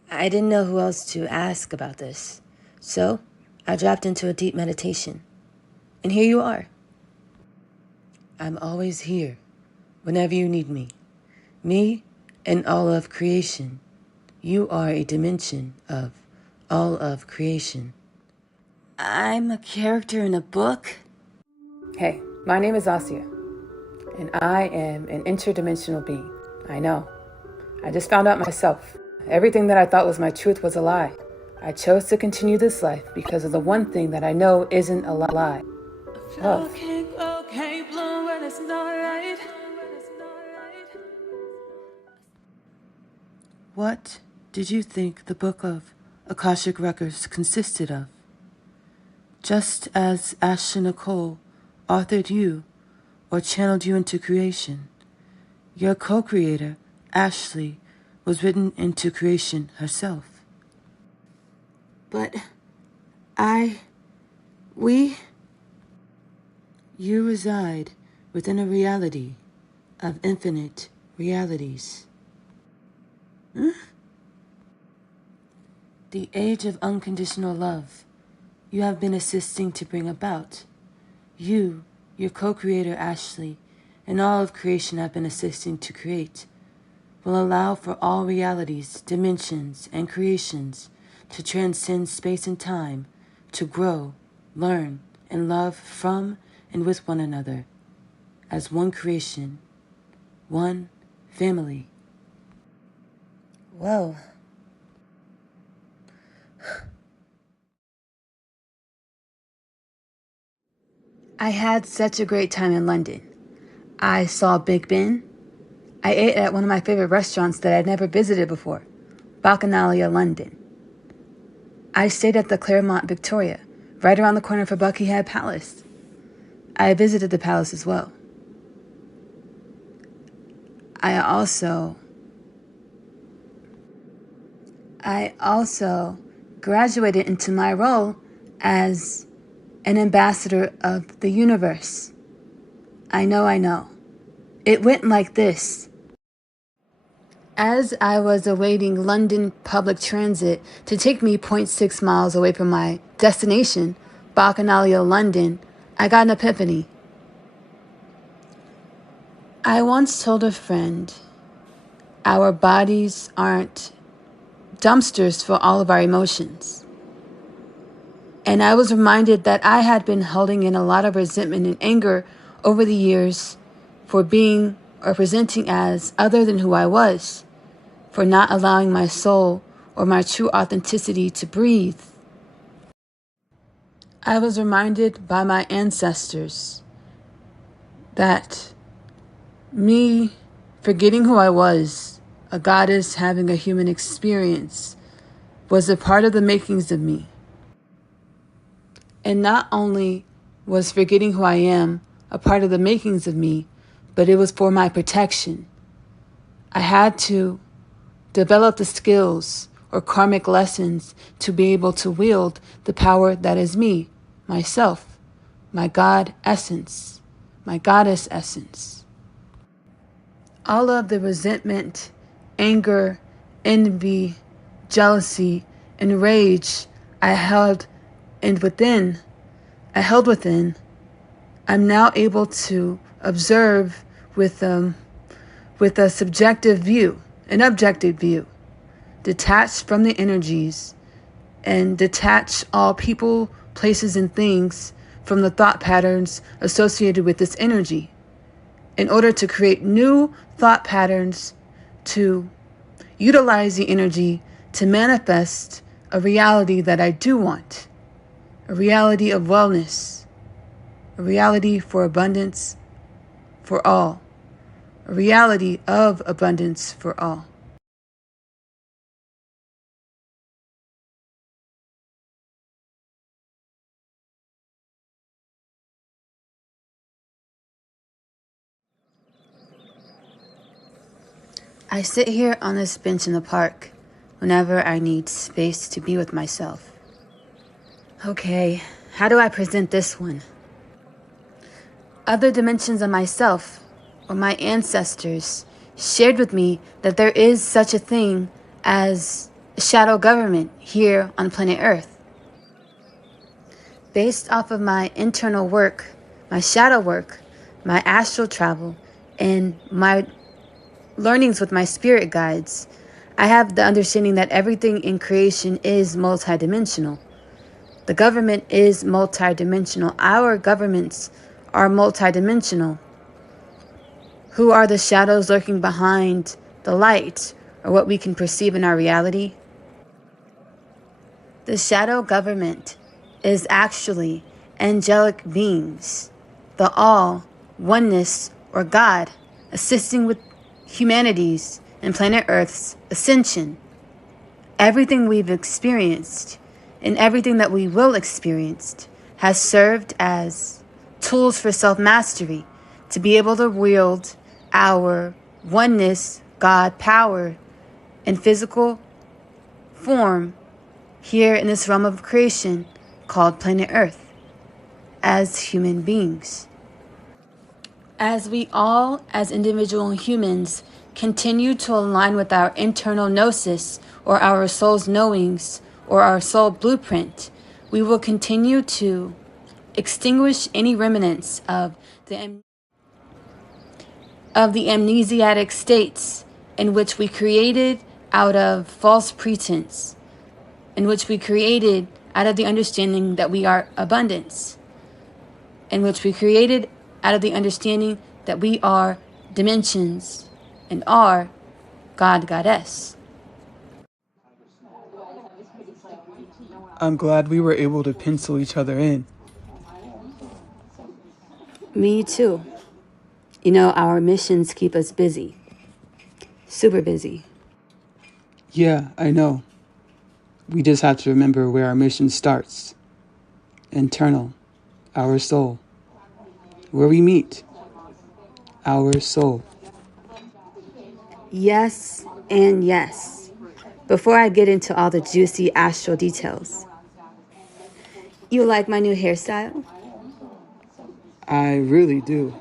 I didn't know who else to ask about this, so I dropped into a deep meditation. And here you are. I'm always here, whenever you need me. Me and all of creation. You are a dimension of all of creation. I'm a character in a book? Hey, my name is Asiyah, and I am an interdimensional being. I know. I just found out myself. Everything that I thought was my truth was a lie. I chose to continue this life because of the one thing that I know isn't a lie. Love. What did you think the book of Akashic Records consisted of? Just as Ashley-Nicole authored you or channeled you into creation, your co-creator, Ashley, was written into creation herself. But you reside within a reality of infinite realities. The age of unconditional love you have been assisting to bring about. You your co-creator Ashley, and all of creation I've been assisting to create, will allow for all realities, dimensions, and creations to transcend space and time, to grow, learn, and love from and with one another, as one creation, one family. Whoa. I had such a great time in London. I saw Big Ben. I ate at one of my favorite restaurants that I'd never visited before, Bacchanalia, London. I stayed at the Claremont Victoria, right around the corner from Buckingham Palace. I visited the palace as well. I also graduated into my role as an ambassador of the universe. I know. It went like this. As I was awaiting London public transit to take me 0.6 miles away from my destination, Bacchanalia, London, I got an epiphany. I once told a friend, our bodies aren't dumpsters for all of our emotions. And I was reminded that I had been holding in a lot of resentment and anger over the years for being or presenting as other than who I was, for not allowing my soul or my true authenticity to breathe. I was reminded by my ancestors that me forgetting who I was, a goddess having a human experience, was a part of the makings of me. And not only was forgetting who I am a part of the makings of me, but it was for my protection. I had to develop the skills or karmic lessons to be able to wield the power that is me, myself, my God essence, my goddess essence. All of the resentment, anger, envy, jealousy, and rage I held within, I'm now able to observe with a subjective view, an objective view, detached from the energies, and detach all people, places, and things from the thought patterns associated with this energy, in order to create new thought patterns to utilize the energy to manifest a reality that I do want, a reality of wellness, a reality for abundance for all, a reality of abundance for all. I sit here on this bench in the park whenever I need space to be with myself. Okay, how do I present this one? Other dimensions of myself or my ancestors shared with me that there is such a thing as shadow government here on planet Earth. Based off of my internal work, my shadow work, my astral travel, and my learnings with my spirit guides, I have the understanding that everything in creation is multidimensional. The government is multidimensional. Our governments are multidimensional. Who are the shadows lurking behind the light, or what we can perceive in our reality? The shadow government is actually angelic beings, the all, oneness, or God, assisting with humanity's and planet Earth's ascension. Everything we've experienced and everything that we will experience has served as tools for self-mastery to be able to wield our oneness, God power in physical form here in this realm of creation called planet Earth as human beings. As we all, as individual humans, continue to align with our internal gnosis or our soul's knowings or our soul blueprint, we will continue to extinguish any remnants of the amnesiatic states in which we created out of false pretense, in which we created out of the understanding that we are abundance, in which we created out of the understanding that we are dimensions and are God, Goddess. I'm glad we were able to pencil each other in. Me too. You know, our missions keep us busy. Super busy. Yeah, I know. We just have to remember where our mission starts. Internal, our soul. Where we meet, our soul. Yes and yes. Before I get into all the juicy astral details, you like my new hairstyle? I really do.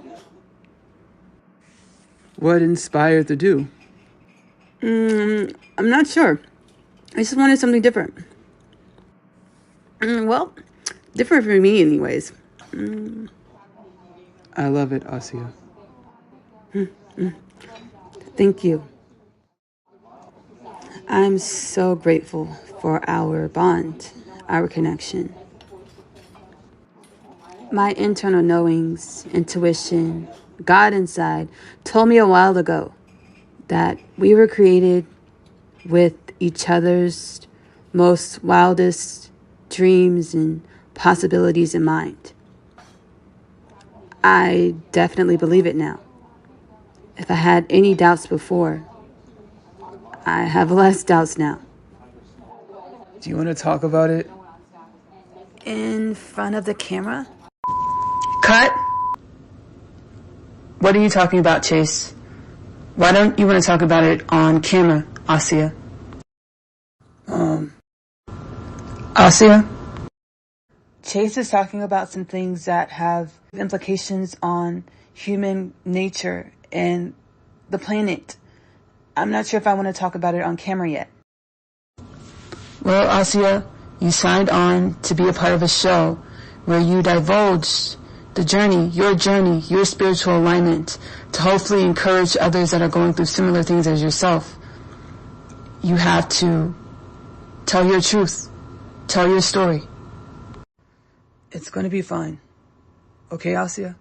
What inspired the do? I'm not sure. I just wanted something different. Well, different for me anyways. I love it, Asiyah. Thank you. I'm so grateful for our bond, our connection. My internal knowings, intuition, God inside told me a while ago that we were created with each other's most wildest dreams and possibilities in mind. I definitely believe it now. If I had any doubts before, I have less doubts now. Do you want to talk about it? In front of the camera? Cut! What are you talking about, Chase? Why don't you want to talk about it on camera, Asiyah? Asiyah? Chase is talking about some things that have implications on human nature and the planet. I'm not sure if I want to talk about it on camera yet. Well, Asiyah, you signed on to be a part of a show where you divulged the journey, your spiritual alignment, to hopefully encourage others that are going through similar things as yourself. You have to tell your truth, tell your story. It's going to be fine. Okay, Asiyah?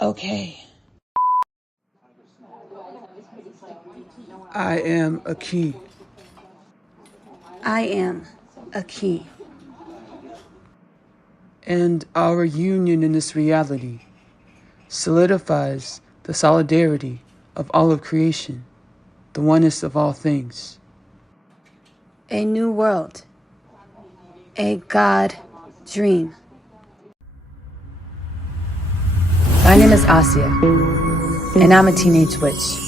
Okay. I am a key. I am a key. And our union in this reality solidifies the solidarity of all of creation, the oneness of all things. A new world. A God dream. My name is Asiyah, and I'm a teenage witch.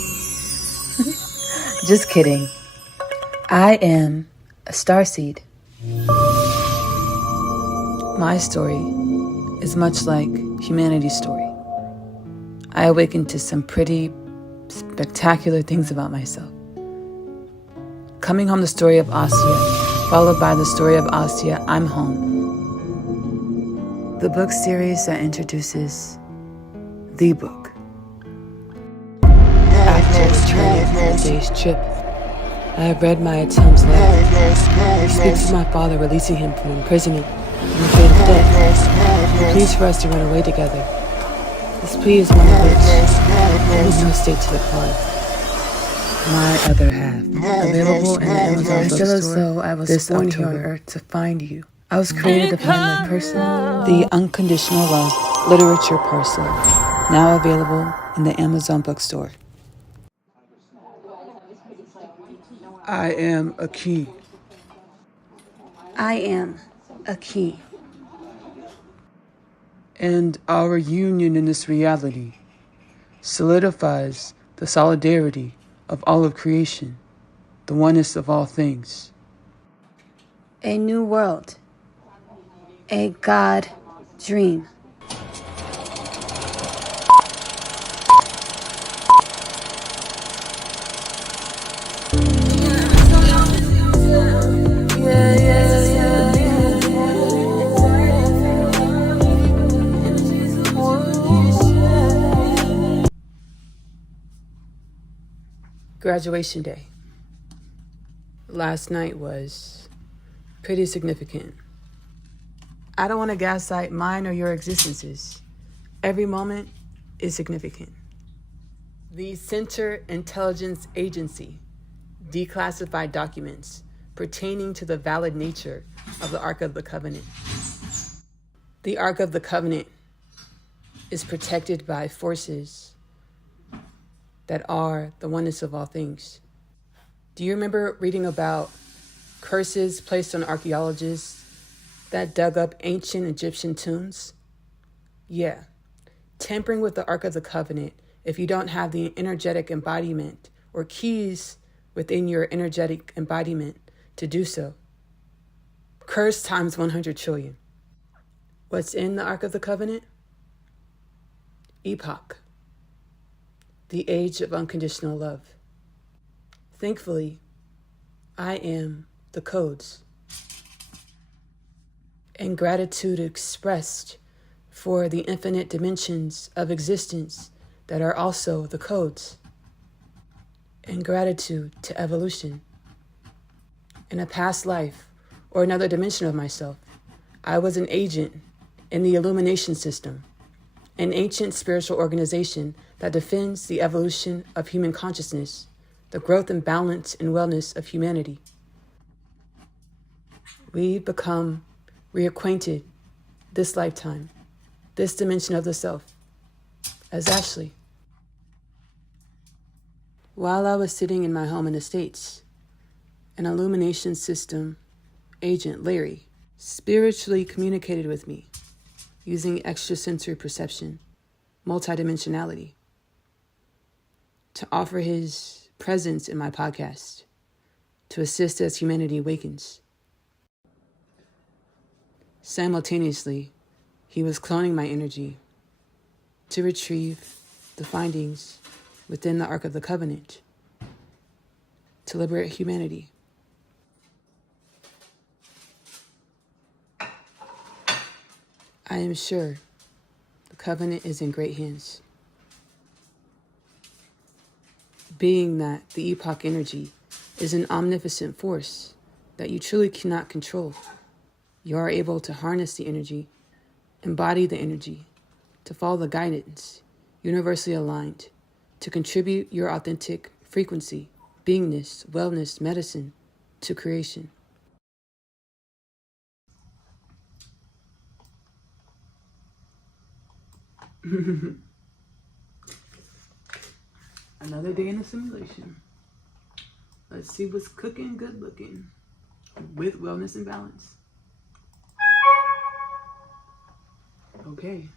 Just kidding. I am a starseed. My story is much like humanity's story. I awakened to some pretty spectacular things about myself. Coming home, the story of Asiyah, followed by the story of Asiyah, I'm Home. The book series that introduces the book. After returning from a day's trip, I have read my attempt's letter. He speaks of my father releasing him from imprisonment and the fate of death. He pleads for us to run away together. This plea is one of which there is no state to decline. My other half, available in the Amazon bookstore. I feel as though I was born here on Earth to find you. I was created to find my person. The Unconditional Love Literature Parcel, now available in the Amazon bookstore. I am a key. I am a key. And our union in this reality solidifies the solidarity of all of creation, the oneness of all things. A new world. A God dream. Graduation day. Last night was pretty significant. I don't want to gaslight mine or your existences. Every moment is significant. The Center Intelligence Agency declassified documents pertaining to the valid nature of the Ark of the Covenant. The Ark of the Covenant is protected by forces that are the oneness of all things. Do you remember reading about curses placed on archaeologists that dug up ancient Egyptian tombs? Yeah. Tampering with the Ark of the Covenant, if you don't have the energetic embodiment or keys within your energetic embodiment to do so. Curse times 100 trillion. What's in the Ark of the Covenant? Epoch. The age of unconditional love. Thankfully, I am the codes. And gratitude expressed for the infinite dimensions of existence that are also the codes. And gratitude to evolution. In a past life or another dimension of myself, I was an agent in the illumination system, an ancient spiritual organization that defends the evolution of human consciousness, the growth and balance and wellness of humanity. We become reacquainted this lifetime, this dimension of the self, as Ashley. While I was sitting in my home in the States, an illumination system agent, Larry, spiritually communicated with me using extrasensory perception, multidimensionality, to offer his presence in my podcast to assist as humanity awakens. Simultaneously, he was cloning my energy to retrieve the findings within the Ark of the Covenant to liberate humanity. I am sure the covenant is in great hands. Being that the epoch energy is an omnipotent force that you truly cannot control, you are able to harness the energy, embody the energy, to follow the guidance, universally aligned, to contribute your authentic frequency, beingness, wellness, medicine to creation. Another day in the simulation. Let's see what's cooking good looking with wellness and balance. Okay.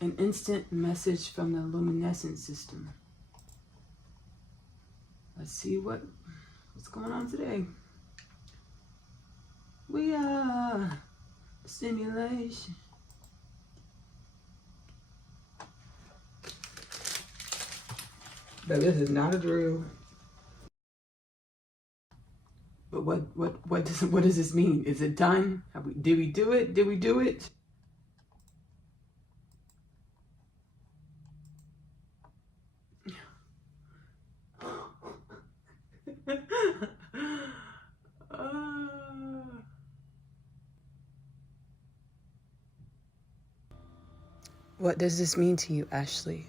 An instant message from the luminescent system. Let's see what's going on today. We are simulation. But this is not a drill. But what does this mean? Is it done? Did we do it? Did we do it? What does this mean to you, Ashley?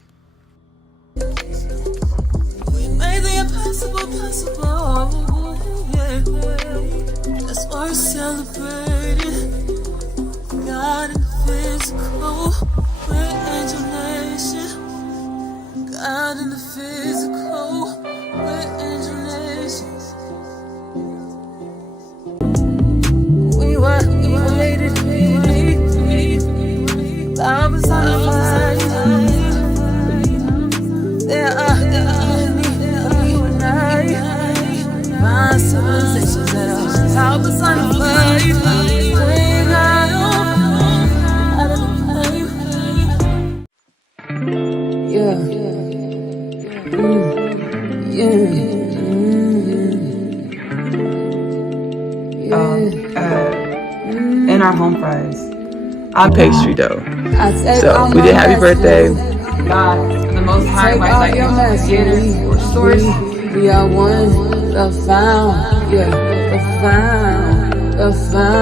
Impossible, possible, yeah. That's why we're celebrating. God in the physical, we're angel nation. God in the physical, we're angel nation. We waited, love is on fire. There are my civilizations that are help us on the way. Bring out of the pain. Yeah. In our home fries, I'm pastry dough. So we did happy birthday. God, for the Most High, my years or source. We are one, the found, yeah, the found, the found.